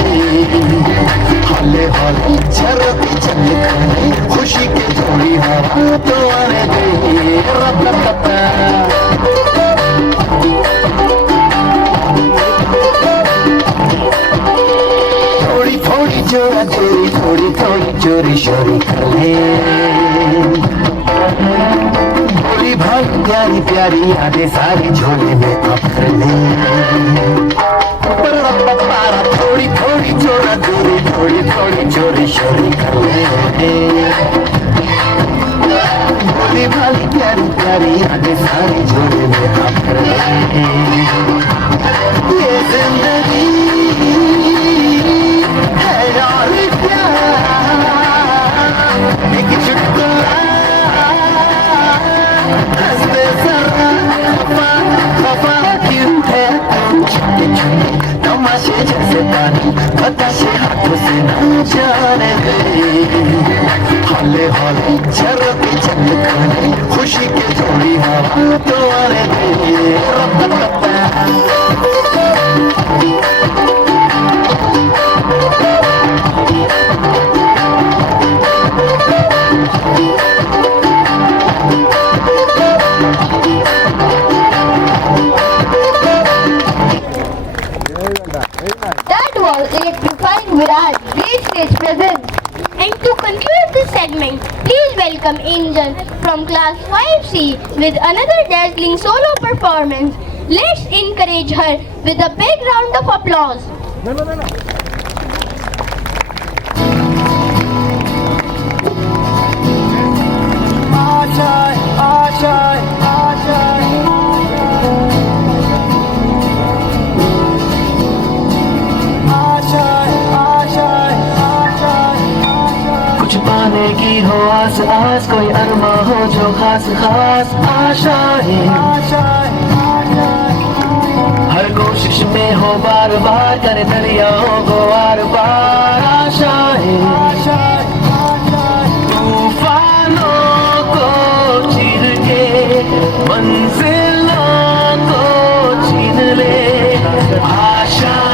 हौले हौले झरोके चमकने खुशी की थोड़ी हवा तो आने दे थोड़ी थोड़ी चोरा चोरी थोड़ी थोड़ी चोरी शोरी कर ले भोली भाई प्यारी प्यारी यादें सारी झोले में आप कर ले थोड़ी थोड़ी चोरा चोरी थोड़ी थोड़ी चोरी शोरी कर ले भोली भाई प्यारी प्यारी यादें सारी झोले में आप कर ले ये जिंदगी है और क्या एक चुटकुला हंसते जरा खफा क्यों है तमाशे जैसे पानी बताशे हाथों से न जाने दे हौले हौले झरोके चमकने खुशी की थोड़ी हवा तो आने दे stage presence. And to conclude this segment, please welcome Angel from class 5C with another dazzling solo performance. Let's encourage her with a big round of applause. कुछ पाने की हो आस आस, कोई अरमा हो जो खास खास आशाएं, हर कोशिश में हो बार बार, करे दरियाओं को आर पार आशाएं, तूफानों को चीर के मंजिलों को छीन ले आशाएं,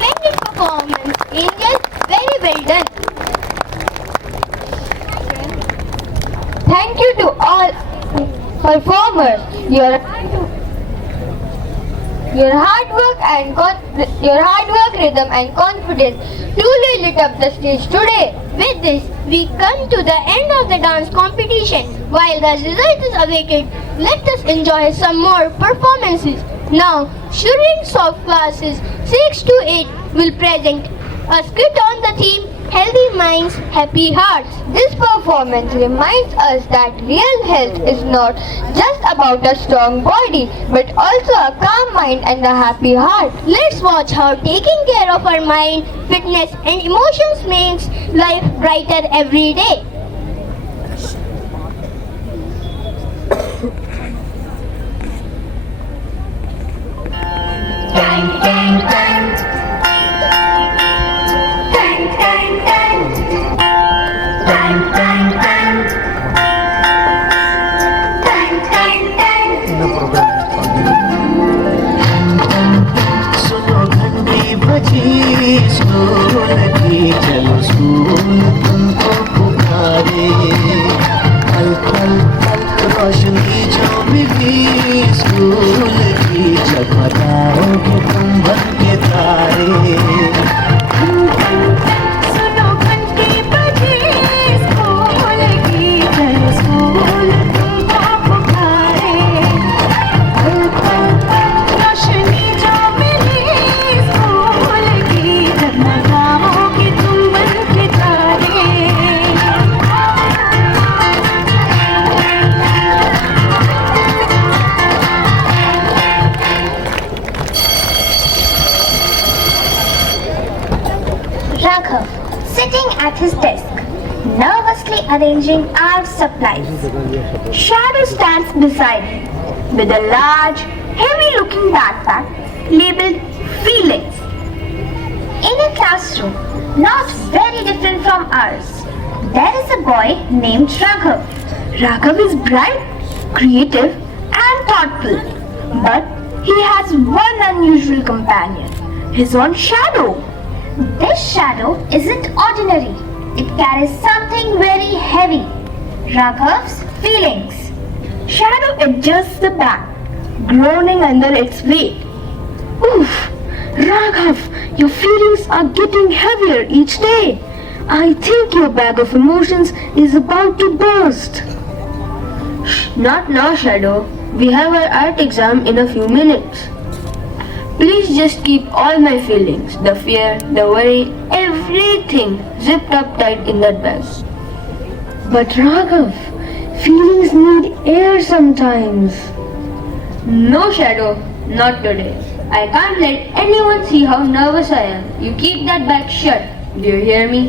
Splendid performance, Angel. Very well done. Thank you to all performers. Your hard work, rhythm and confidence truly lit up the stage today. With this, we come to the end of the dance competition. While the result is awaited, let us enjoy some more performances. Now, students of classes 6 to 8 will present a skit on the theme Healthy Minds, Happy Hearts. This performance reminds us that real health is not just about a strong body, but also a calm mind and a happy heart. Let's watch how taking care of our mind, fitness and emotions makes life brighter every day. सुनो घंटी बजी school की, चलो school तुमको पुकारे, पल पल पल रोशनी जो मिली स्कूल की, जगमगाओगे तुम बन के तारे। सुनो घंटी बजी स्कूल की, चलो स्कूल तुमको पुकारे, पल पल पल रोशनी जो मिली स्कूल की, जगमगाओगे तुम बन के तारे। Raghav, sitting at his desk, nervously arranging art supplies. Shadow stands beside him with a large, heavy-looking backpack labeled Feelings. In a classroom not very different from ours, there is a boy named Raghav. Raghav is bright, creative and thoughtful, but he has one unusual companion, his own shadow. This shadow isn't ordinary. It carries something very heavy. Raghav's feelings. Shadow adjusts the back, groaning under its weight. Oof! Raghav, Your feelings are getting heavier each day. I think your bag of emotions is about to burst. Not now, Shadow. We have our art exam in a few minutes. Please just keep all my feelings, the fear, the worry, everything zipped up tight in that bag. But Raghav, feelings need air sometimes. No, Shadow, not today. I can't let anyone see how nervous I am. You keep that bag shut. Do you hear me?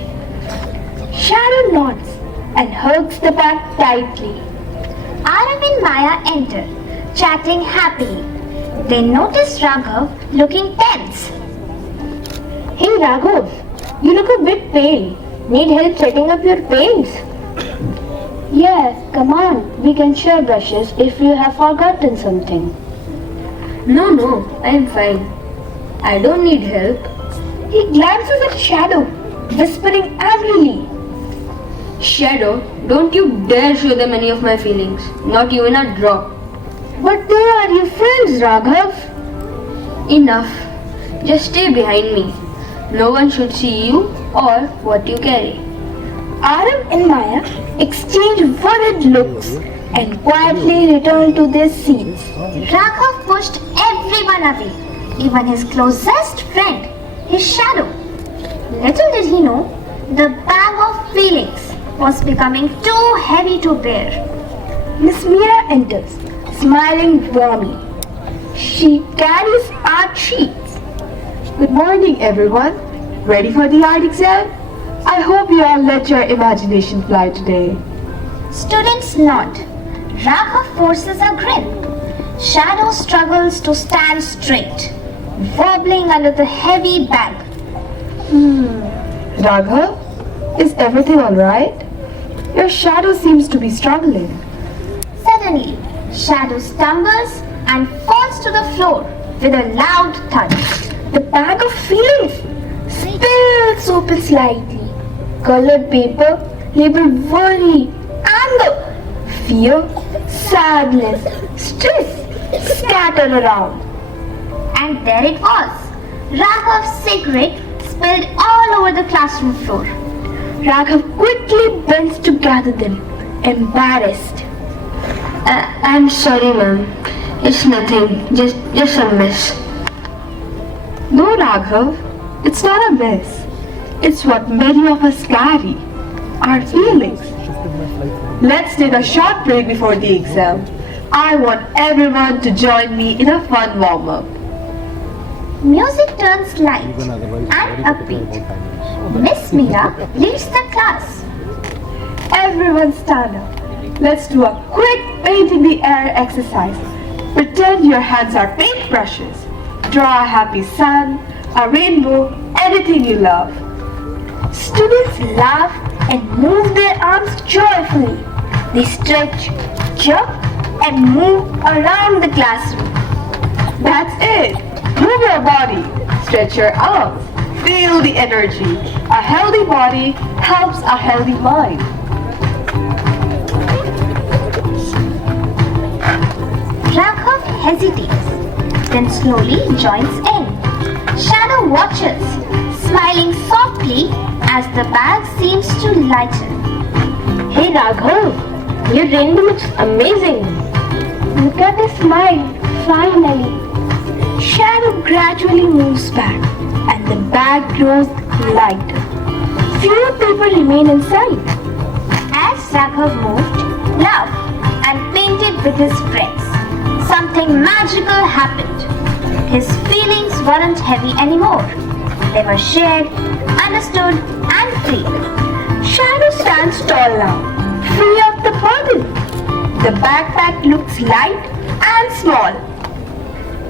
Shadow nods and hugs the bag tightly. Aram and Maya enter, chatting happily. They notice Raghav looking tense. Hey Raghav, you look a bit pale. Need help setting up your paints? Yes, come on. We can share brushes if you have forgotten something. No, I am fine. I don't need help. He glances at Shadow, whispering angrily. Shadow, don't you dare show them any of my feelings. Not even a drop. But they are your friends, Raghav. Enough. Just stay behind me. No one should see you or what you carry. Aram and Maya exchange worried looks and quietly return to their seats. Raghav pushed everyone away, even his closest friend, his shadow. Little did he know, the bag of feelings was becoming too heavy to bear. Miss Meera enters, smiling warmly. She carries art sheets. Good morning, everyone. Ready for the art exam? I hope you all let your imagination fly today. Students nod. Raghav forces a grin. Shadow struggles to stand straight, wobbling under the heavy bag. Raghav, is everything alright? Your shadow seems to be struggling. Suddenly, Shadow stumbles and falls to the floor with a loud thud. The bag of feelings spills open slightly. Colored paper labeled worry, anger, fear, sadness, stress scattered around. And there it was. Raghav's cigarette spilled all over the classroom floor. Raghav quickly bends to gather them, embarrassed. I'm sorry, ma'am. It's nothing. Just a mess. No, Raghav, it's not a mess. It's what many of us carry, our feelings. Let's take a short break before the exam. I want everyone to join me in a fun warm-up. Music turns light and upbeat. Miss Meera leads the class. Everyone stand up. Let's do a quick paint in the air exercise. Pretend your hands are paintbrushes. Draw a happy sun, a rainbow, anything you love. Students laugh and move their arms joyfully. They stretch, jump, and move around the classroom. That's it. Move your body. Stretch your arms. Feel the energy. A healthy body helps a healthy mind. Raghav hesitates, then slowly joins in. Shadow watches, smiling softly as the bag seems to lighten. Hey Raghav, your rainbow looks amazing. Look at the smile, finally. Shadow gradually moves back and the bag grows lighter. Fewer people remain inside. As Raghav moved, laughed, and painted with his friends, something magical happened. His feelings weren't heavy anymore. They were shared, understood, and free. Shadow stands tall now, free of the burden. The backpack looks light and small.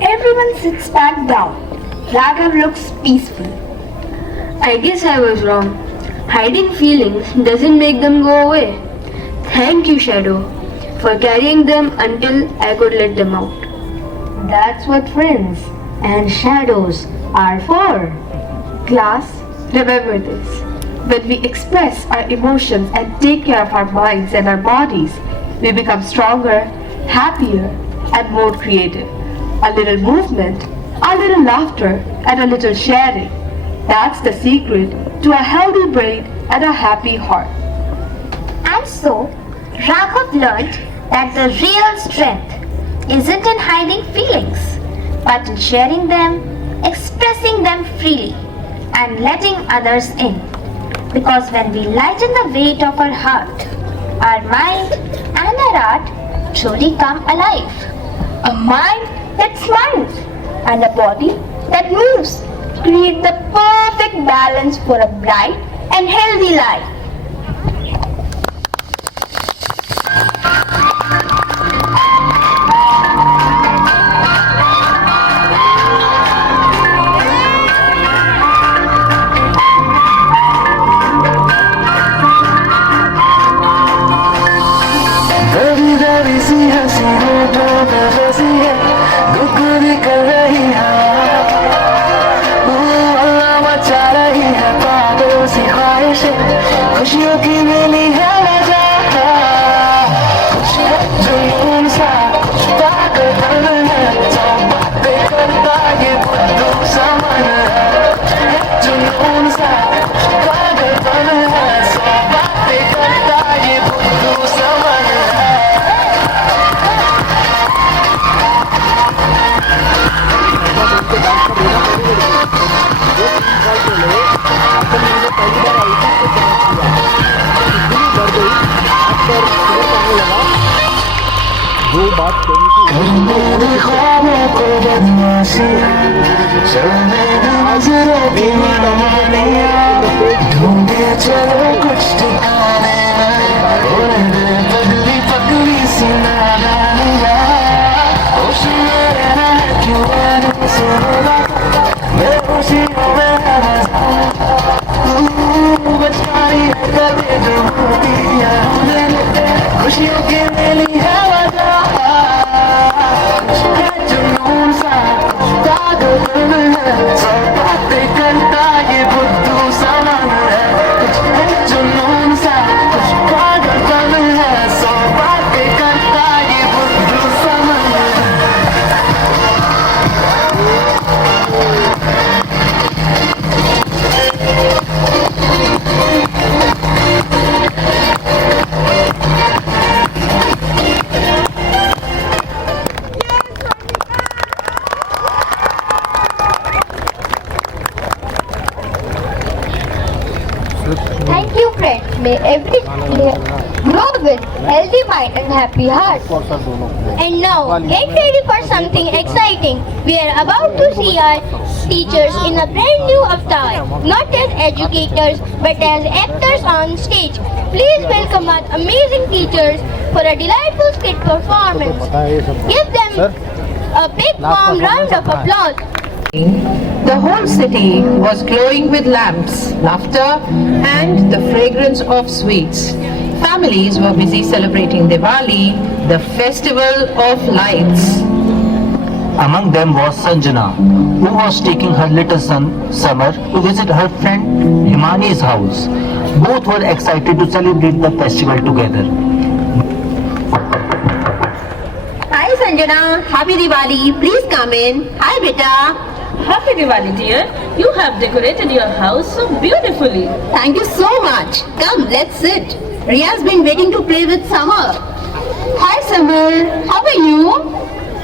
Everyone sits back down. Raghav looks peaceful. I guess I was wrong. Hiding feelings doesn't make them go away. Thank you, Shadow, for carrying them until I could let them out. That's what friends and shadows are for. Class, remember this. When we express our emotions and take care of our minds and our bodies, we become stronger, happier, and more creative. A little movement, a little laughter, and a little sharing, That's the secret to a healthy brain and a happy heart. And so, Raghav learned that the real strength isn't in hiding feelings, but in sharing them, expressing them freely, and letting others in. Because when we lighten the weight of our heart, our mind and our art truly come alive. A mind that smiles and a body that moves create the perfect balance for a bright and healthy life. दबी दबी सी हंसी होठों पे बसी है, गुदगुदी कर रही है, अल्लाह मचा रही है, पागलों सी ख्वाहिशें, खुशियों की मिली है वजह, जुनून सा पागलपन है, जो बातें करता ये बुद्धू समन है, जुनून सा पागलपन है, जो बातें करता ये बुद्धू समन है. वो बात करनी थी ख्वाबों को बदमाशी, चलने नजरों की मनमानियाँ, ढूंढे चलो कुछ ठिकाने नए, पगली पगली सी नादानियाँ, होश में रहना है क्यों मैंने सुना, मैं खुशियों में बचाई है कभी जो होती है, खुशियों की मिली है वजह, जुनून सा पागलपन है, सब बातें करता ये बुद्धू समन है, जुनून सा पागलपन है, सब बातें करता ये बुद्धू समन है. Thank you, friends. May every grow with healthy mind and happy heart. And now, get ready for something exciting. We are about to see our teachers in a brand new avatar, not as educators, but as actors on stage. Please welcome our amazing teachers for a delightful skit performance. Give them a big warm round of applause. The whole city was glowing with lamps, laughter, and the fragrance of sweets. Families were busy celebrating Diwali, the festival of lights. Among them was Sanjana, who was taking her little son, Samar, to visit her friend Himani's house. Both were excited to celebrate the festival together. Hi Sanjana, happy Diwali. Please come in. Hi beta. Happy Diwali, dear. You have decorated your house so beautifully. Thank you so much. Come, let's sit. Riya's been waiting to play with Summer. Hi Summer, how are you?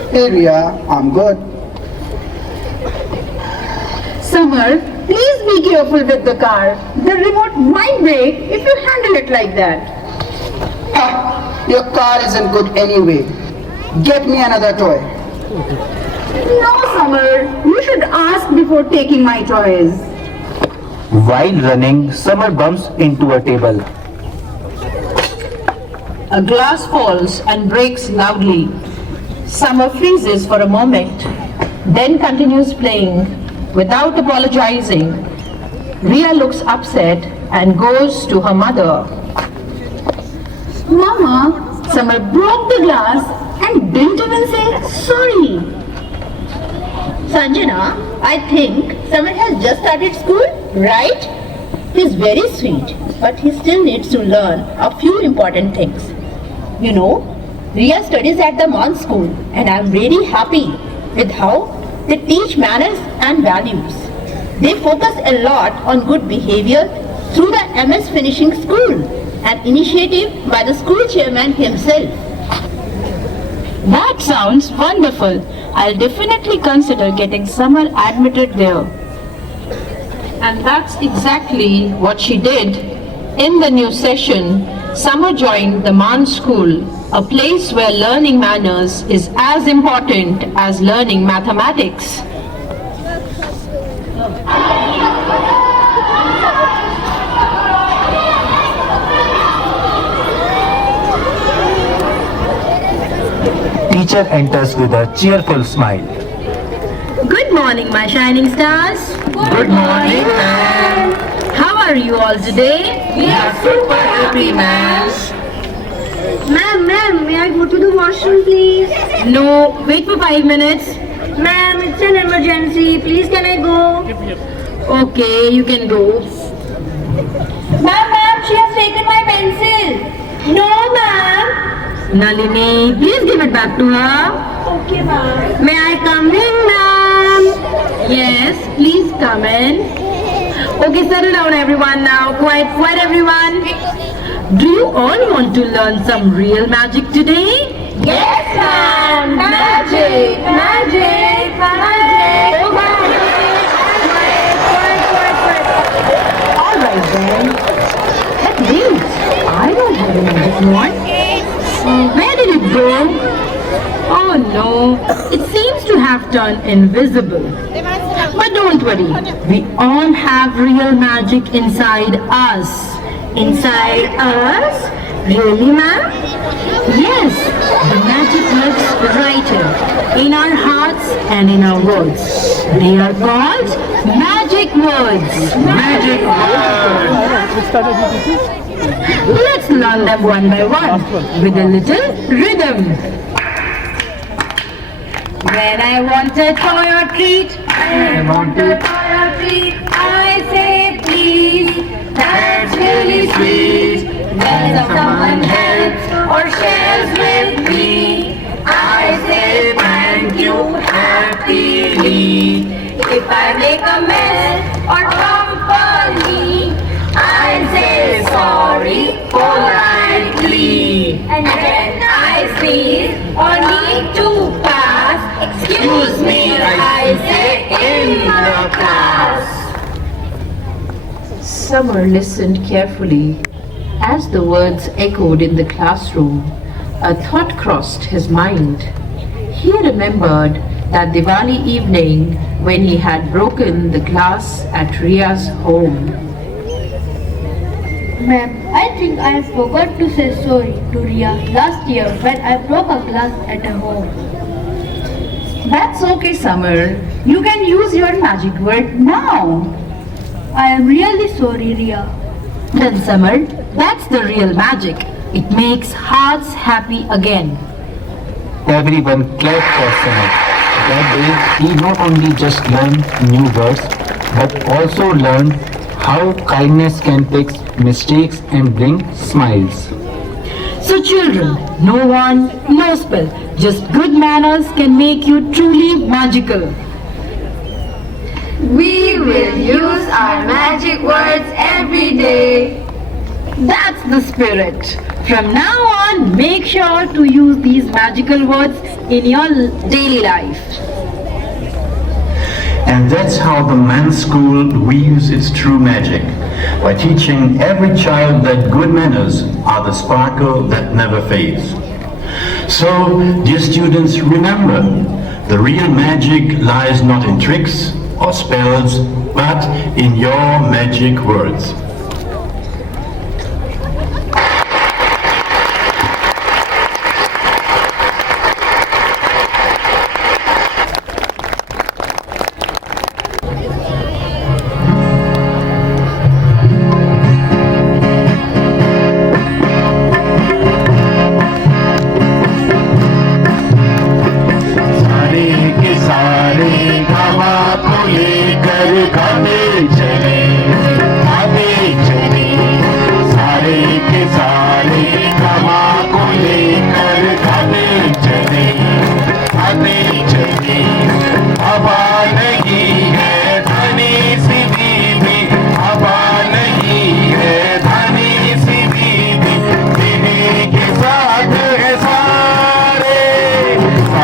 Hey Riya, I'm good. Summer, please be careful with the car. The remote might break if you handle it like that. Your car isn't good anyway. Get me another toy. No, Summer. You should ask before taking my toys. While running, Samar bumps into a table. A glass falls and breaks loudly. Summer freezes for a moment, then continues playing without apologizing. Riya looks upset and goes to her mother. Mama, Summer broke the glass and didn't even say sorry. Sanjana, I think Samar has just started school, right? He's very sweet, but he still needs to learn a few important things. You know, Riya studies at the Mon school and I'm really happy with how they teach manners and values. They focus a lot on good behavior through the MS Finishing School, an initiative by the school chairman himself. That sounds wonderful. I'll definitely consider getting Summer admitted there. And that's exactly what she did. In the new session, Summer joined the Man School, a place where learning manners is as important as learning mathematics. Teacher enters with a cheerful smile. Good morning, my shining stars. Good morning, ma'am. How are you all today? We are super happy, ma'am. Ma'am, may I go to the washroom, please? No, wait for 5 minutes. Ma'am, it's an emergency. Please, can I go? Okay, you can go. Ma'am, she has taken my pencil. No, ma'am. Nalini, please give it back to her. Okay, ma'am. May I come in, ma'am? Yes, please come in. Okay, settle down everyone now. Quiet everyone. Do you all want to learn some real magic today? Yes, ma'am. Magic. Alright then. But wait, I don't have a magic wand. Where did it go? Oh no, it seems to have turned invisible. But don't worry, we all have real magic inside us. Inside us? Really, ma'am? Yes, the magic lives right here, in our hearts and in our words. They are called magic words. Magic words. Let's learn them one by one with a little rhythm. When I want a toy or treat, I say please. That's really sweet. When someone helps or shares with me, I say thank you happily. If I make a mess or company, I say sorry politely. And when I sneeze or need to pass, excuse me, I say in the class. Summer listened carefully. As the words echoed in the classroom, a thought crossed his mind. He remembered that Diwali evening when he had broken the glass at Ria's home. Ma'am, I think I forgot to say sorry to Ria last year when I broke a glass at her home. That's okay, Summer. You can use your magic word now. I am really sorry, Ria. Then Summer, that's the real magic. It makes hearts happy again. Everyone clapped for Summer. That day, he not only just learned new words, but also learned how kindness can fix mistakes and bring smiles. So children, no wand, no spell, just good manners can make you truly magical. We will use our magic words every day. That's the spirit. From now on, make sure to use these magical words in your daily life. And that's how the man's school weaves its true magic, by teaching every child that good manners are the sparkle that never fades. So, dear students, remember, the real magic lies not in tricks or spells, but in your magic words. सारे गवा को लेकर गाने चले, आगे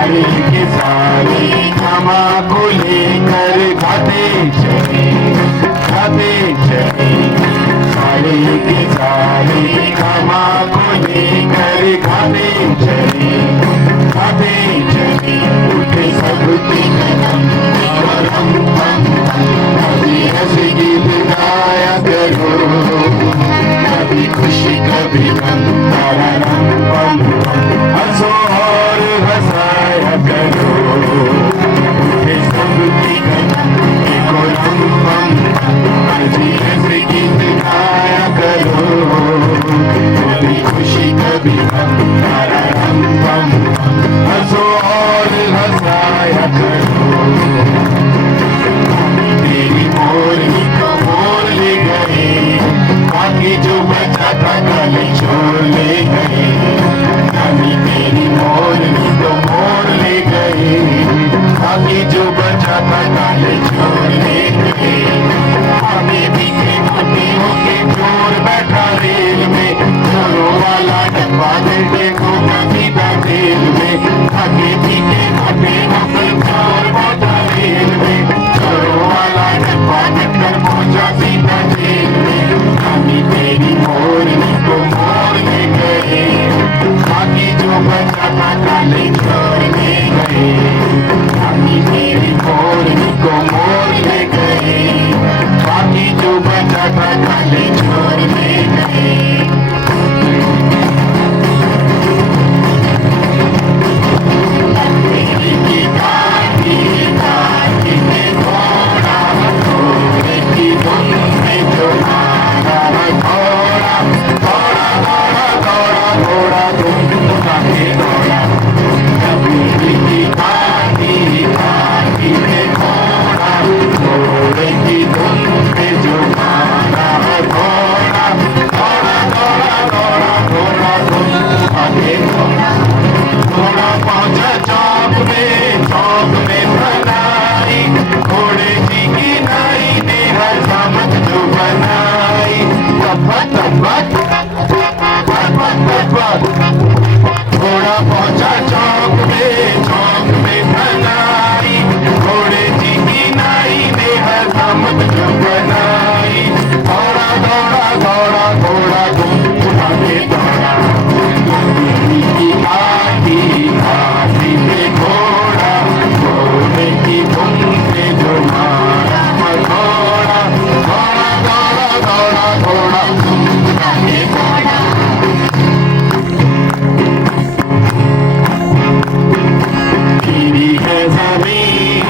सारे के सारे क्षमा को लेकर गाते चले सारे के सारे क्षमा को लेकर गाते चले उठे सबके कदम परम पम कभी ऐसे गीत गाया करो कभी खुशी कभी गम तरम पम हंसो और हंसाया करो उठे सबके कदम परम पम कभी ऐसे गीत गाया करो कभी खुशी कभी गम तरम पम हंसो और हंसाया करो तेरी मोरनी को मोर ले गए बाकी जो बचा था कल छोड़ ले गए नानी तेरी मोरनी को मोर ले गए बाकी जो बचा था कल छोड़ ले गए आगे पीछे मोटे होके चोर बैठा रेल में चोरों वाला डब्बा दे को सीधा जेल में आगे पीछे मोटे होके चोर बैठा रेल में चोरों वाला डब्बा देकर पहुंचा सीधा जेल में नानी तेरी मोरनी को मोर ले गए बाकी जो बचा था काले छोड़ ले गए नानी तेरी मोरनी को मोर ले गए बाकी जो बचा था काले छोड़ ले गए घोड़ा पहुंचा चौक में बनाई घोड़े जी की नाई ने हजामत जो बनाई घोड़ा दौड़ा दौड़ा घोड़ा घुमा के दौड़ा की आती पे घोड़ा घोड़े की धुन पे जो मारा घोड़ा घोड़ा दौड़ा दौड़ा घोड़ा घुमा के दौड़ा तेरी है ज़मीन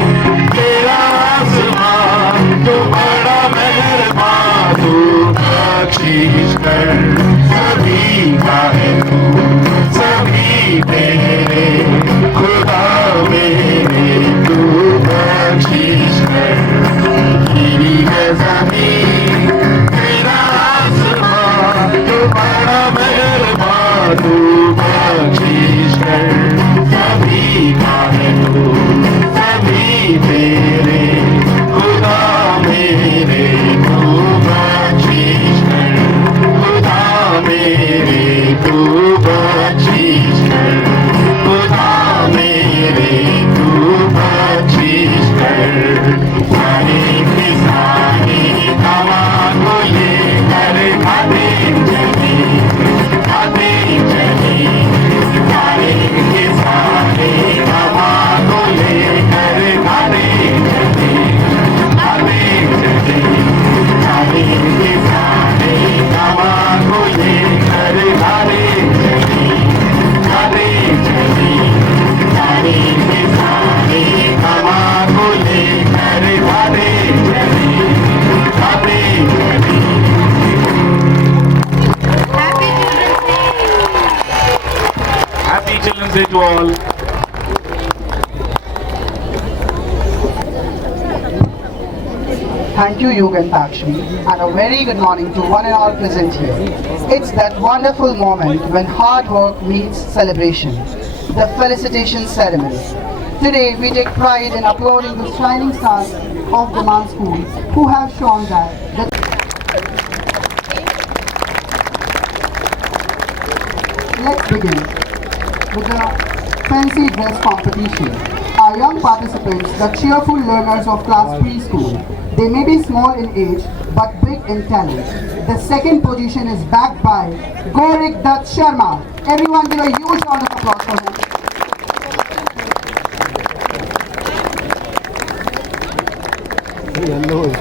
तेरा आसमान तो बड़ा मेहरबान तू बख्शिश कर सभी का है तू सभी तेरे खुदा मेरे तू बख्शिश कर तेरी है ज़मीन तेरा आसमान तो बड़ा मेहरबान तू बख्शिश कर सभी का है तू सभी तेरे खुदा मेरे तू बख्शिश कर खुदा मेरे तू बख्शिश कर खुदा मेरे तू बख्शिश कर सारे के सारे हवा को लेकर खाते चले सारे के सारे हवा को लेकर खाते चले सारे के सारे हवा को लेकर खाते चले सारे के सारे हवा को लेकर खाते चले Happy Children's Day to all. Thank you, Yug and Takshmi, and a very good morning to one and all present here. It's that wonderful moment when hard work meets celebration, the felicitation ceremony. Today, we take pride in applauding the shining stars of the Man School who have shown that Let's begin with the fancy dress competition. Our young participants, the cheerful learners of class preschool. They may be small in age, but big in talent. The second position is backed by Gorik Dutt Sharma. Everyone give a huge round of applause for him. Yellow is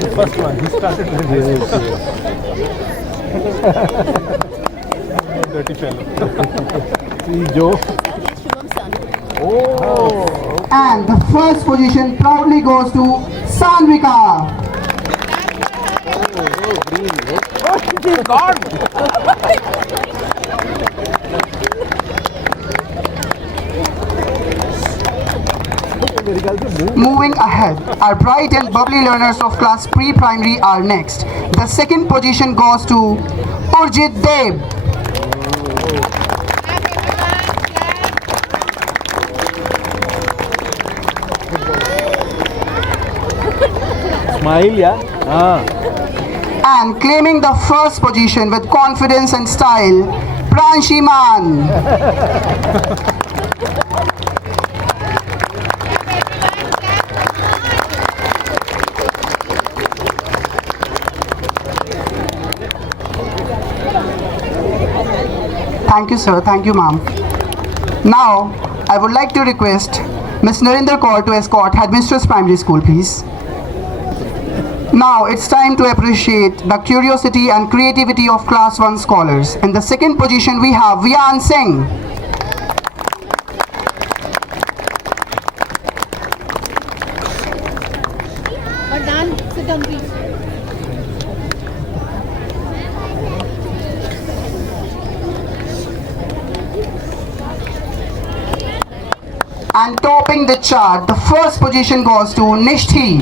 the first one. He started with this. Dirty fellow. See Joe. Oh. And the first position proudly goes to Sanvika. Oh, she's gone. Moving ahead, our bright and bubbly learners of class pre-primary are next. The second position goes to Urjit Dev. Smile, yeah. And claiming the first position with confidence and style, Pranshi Man. Thank you, sir. Thank you, ma'am. Now, I would like to request Ms. Narinder Kaur to escort Headmistress Primary School, please. Now, it's time to appreciate the curiosity and creativity of Class 1 scholars. In the second position, we have Vian Singh. Sit down, please. And topping the chart, the first position goes to Nishthi.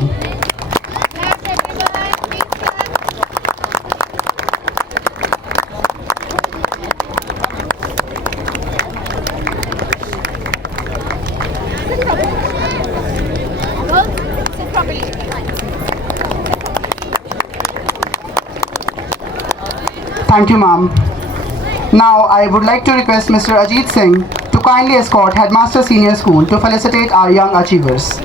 Thank you, ma'am. Now, I would like to request Mr. Ajit Singh to kindly escort Headmaster Senior School to felicitate our young achievers.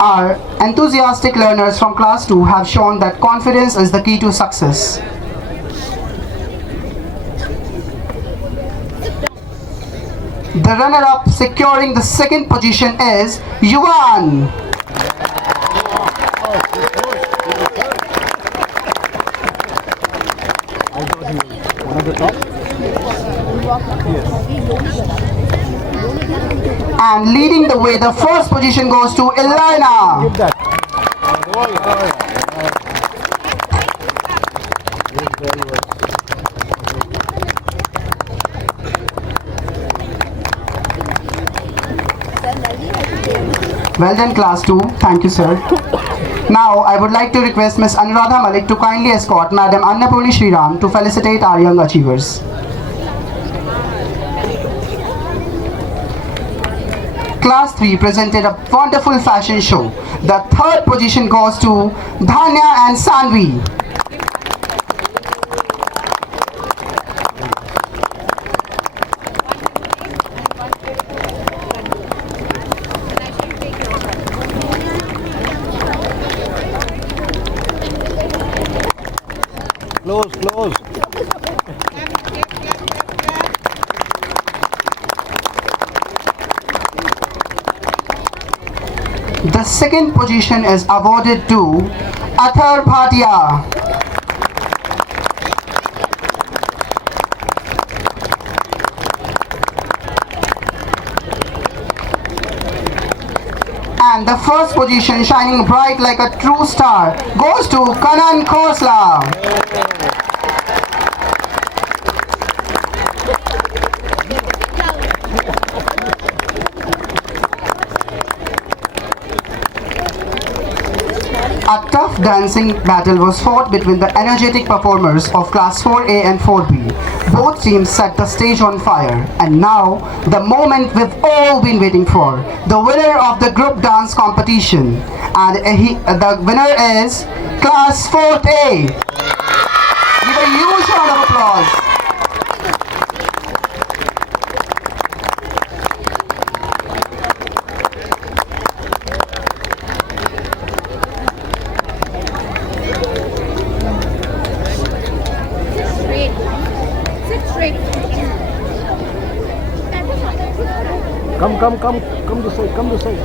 Our enthusiastic learners from Class 2 have shown that confidence is the key to success. The runner-up securing the second position is Yuvan. One of the top. And leading the way, the first position goes to Elena. Give that. Well done, Class 2. Thank you, sir. Now, I would like to request Ms. Anuradha Malik to kindly escort Madam Annapurni Sriram to felicitate our young achievers. Class 3 presented a wonderful fashion show. The third position goes to Dhanya and Sanvi. Close. The second position is awarded to Athar Bhatia. And the first position, shining bright like a true star, goes to Kanan Khosla. A tough dancing battle was fought between the energetic performers of Class 4A and 4B. Both teams set the stage on fire. And now, the moment we've all been waiting for. The winner of the group dance competition. And the winner is Class 4A. Give a huge round of applause. Come this side, come this side.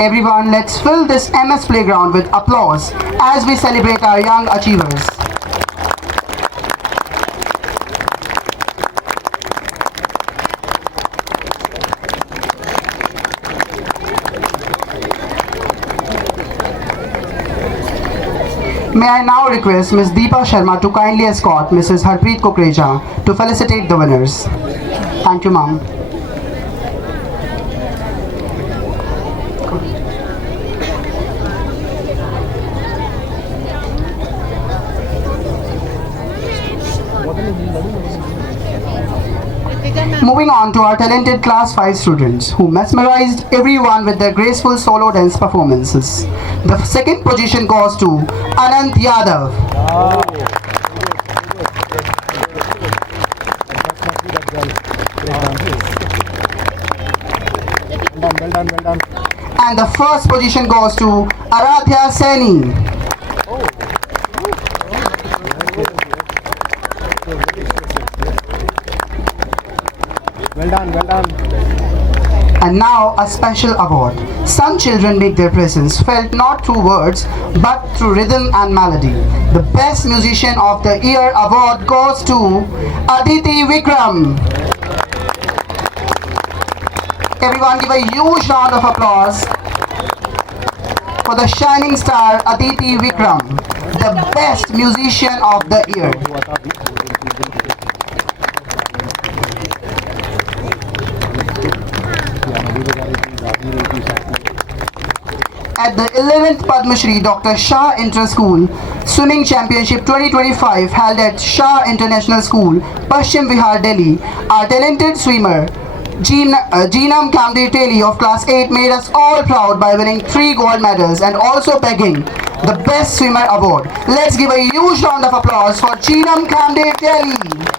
Everyone, let's fill this MS playground with applause as we celebrate our young achievers. May I now request Ms. Deepa Sharma to kindly escort Mrs. Harpreet Kukreja to felicitate the winners. Thank you, ma'am. Moving on to our talented class 5 students who mesmerized everyone with their graceful solo dance performances. The second position goes to Anant Yadav. Well done. And the first position goes to Aradhya Saini. Well done. And now a special award. Some children make their presence felt not through words but through rhythm and melody. The Best Musician of the Year award goes to Aditi Vikram. Everyone give a huge round of applause for the shining star Aditi Vikram, the Best Musician of the Year. At the 11th Padma Shri Dr. Shah Inter-School Swimming Championship 2025 held at Shah International School, Paschim Vihar, Delhi, our talented swimmer Jeenam Kamdev Teli of class 8 made us all proud by winning 3 gold medals and also begging the Best Swimmer award. Let's give a huge round of applause for Jeenam Kamdev Teli.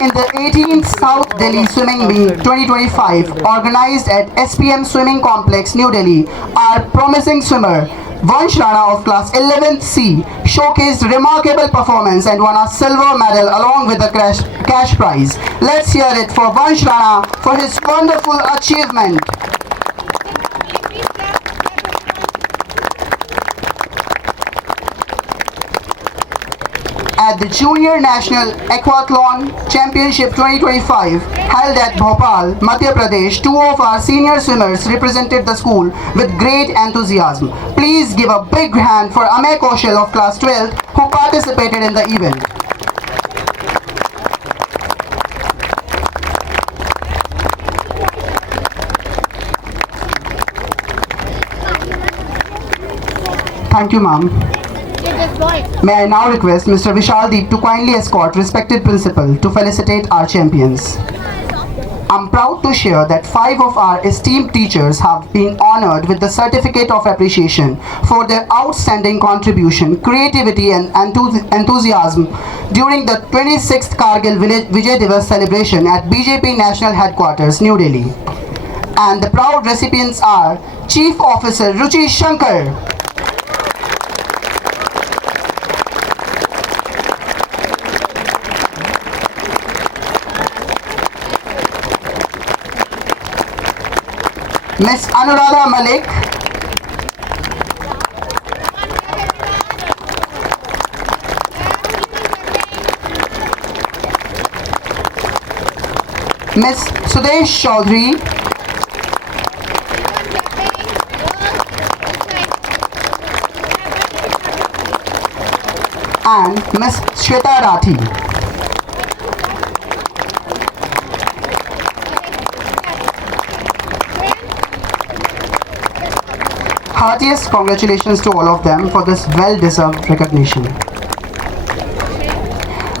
In the 18th South Delhi Swimming Meet 2025 organized at SPM Swimming Complex, New Delhi, our promising swimmer Vansh Rana of class 11th C showcased remarkable performance and won a silver medal along with the cash prize. Let's hear it for Vansh Rana for his wonderful achievement. At the Junior National Aquathlon Championship 2025 held at Bhopal, Madhya Pradesh, 2 of our senior swimmers represented the school with great enthusiasm. Please give a big hand for Amey Kaushal of class 12 who participated in the event. Thank you, ma'am. May I now request Mr. Vishal Deep to kindly escort respected principal to felicitate our champions. I'm proud to share that 5 of our esteemed teachers have been honored with the Certificate of Appreciation for their outstanding contribution, creativity and enthusiasm during the 26th Kargil Vijay Divas celebration at BJP National Headquarters, New Delhi. And the proud recipients are Chief Officer Ruchi Shankar, Miss Anuradha Malik, Miss Sudesh Chaudhary, and Miss Shweta Rathi. heartiest congratulations to all of them for this well-deserved recognition.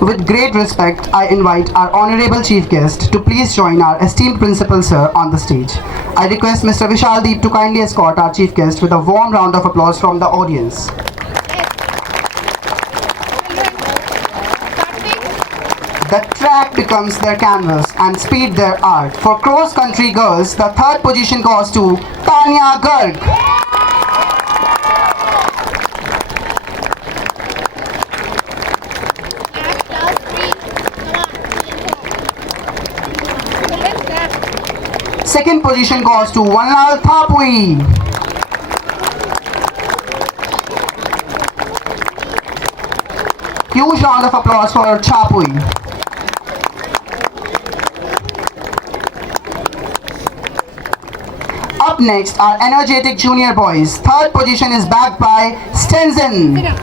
With great respect, I invite our honorable chief guest to please join our esteemed principal sir on the stage. I request Mr. Vishal Deep to kindly escort our chief guest with a warm round of applause from the audience. The track becomes their canvas and speed their art. For cross-country girls, the third position goes to Tanya Garg. Second position goes to Vanlal Thapui. Huge round of applause for Chapui. Up next are energetic junior boys. Third position is backed by Stenson.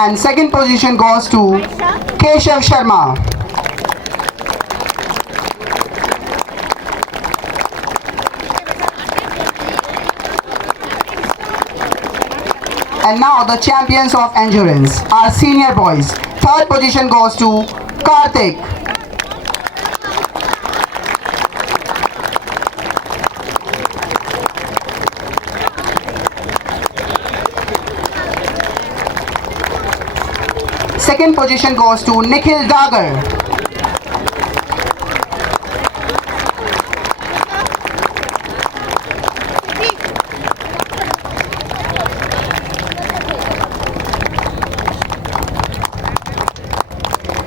And second position goes to Keshav Sharma. And now the champions of endurance, our senior boys. Third position goes to Karthik. Second position goes to Nikhil Dagar.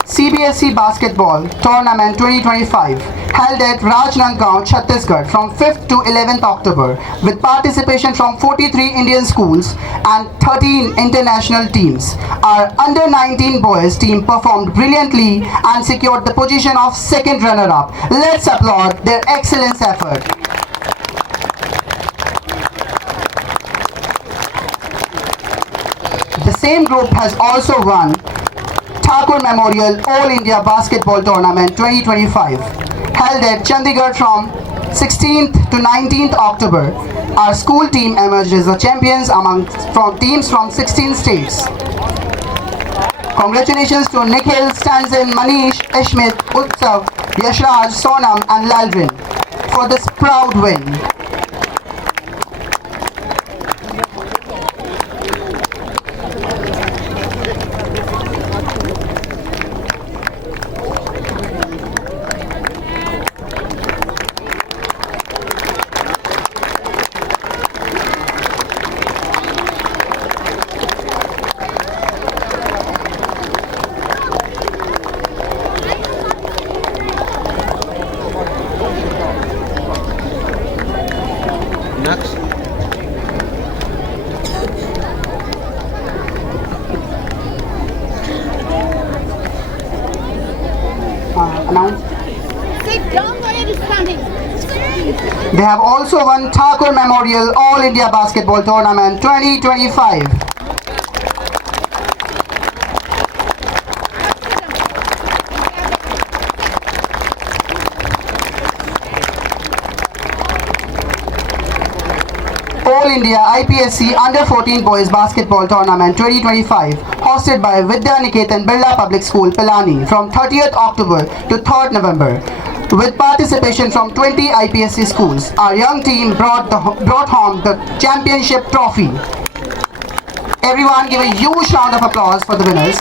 CBSE Basketball Tournament 2025 held at Rajnandgaon, Chhattisgarh from 5th to 11th October with participation from 43 Indian schools and 13 international teams. Our under-19 boys team performed brilliantly and secured the position of second runner-up. Let's applaud their excellent effort. The same group has also won Thakur Memorial All India Basketball Tournament 2025 held at Chandigarh from 16th to 19th October. Our school team emerged as the champions from teams from 16 states. Congratulations to Nikhil, Stanzin, Manish, Ishmit, Utsav, Yashraj, Sonam and Lalvin for this proud win. They have also won Thakur Memorial All India Basketball Tournament 2025. All India IPSC Under 14 Boys Basketball Tournament 2025 hosted by Vidya Niketan Birla Public School, Pilani from 30th October to 3rd November. With participation from 20 IPSC schools, our young team brought home the championship trophy. Everyone give a huge round of applause for the winners.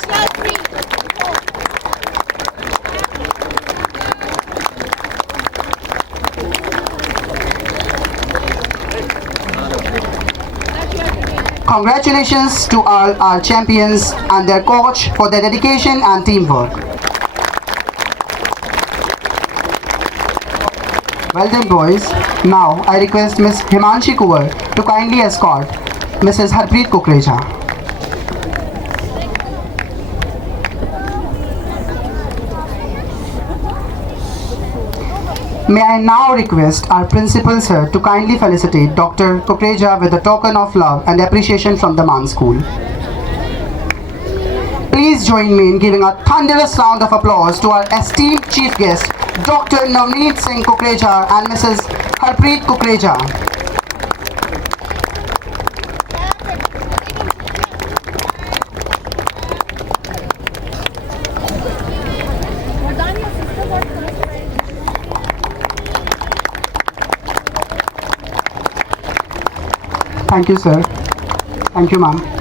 Congratulations to all our champions and their coach for their dedication and teamwork. Well done, boys. Now I request Ms. Himanshi Kuwar to kindly escort Mrs. Harpreet Kukreja. May I now request our principal sir to kindly felicitate Dr. Kukreja with a token of love and appreciation from the Man School. Please join me in giving a thunderous round of applause to our esteemed chief guest, Dr. Navneet Singh Kukreja and Mrs. Harpreet Kukreja. Thank you, sir. Thank you, ma'am.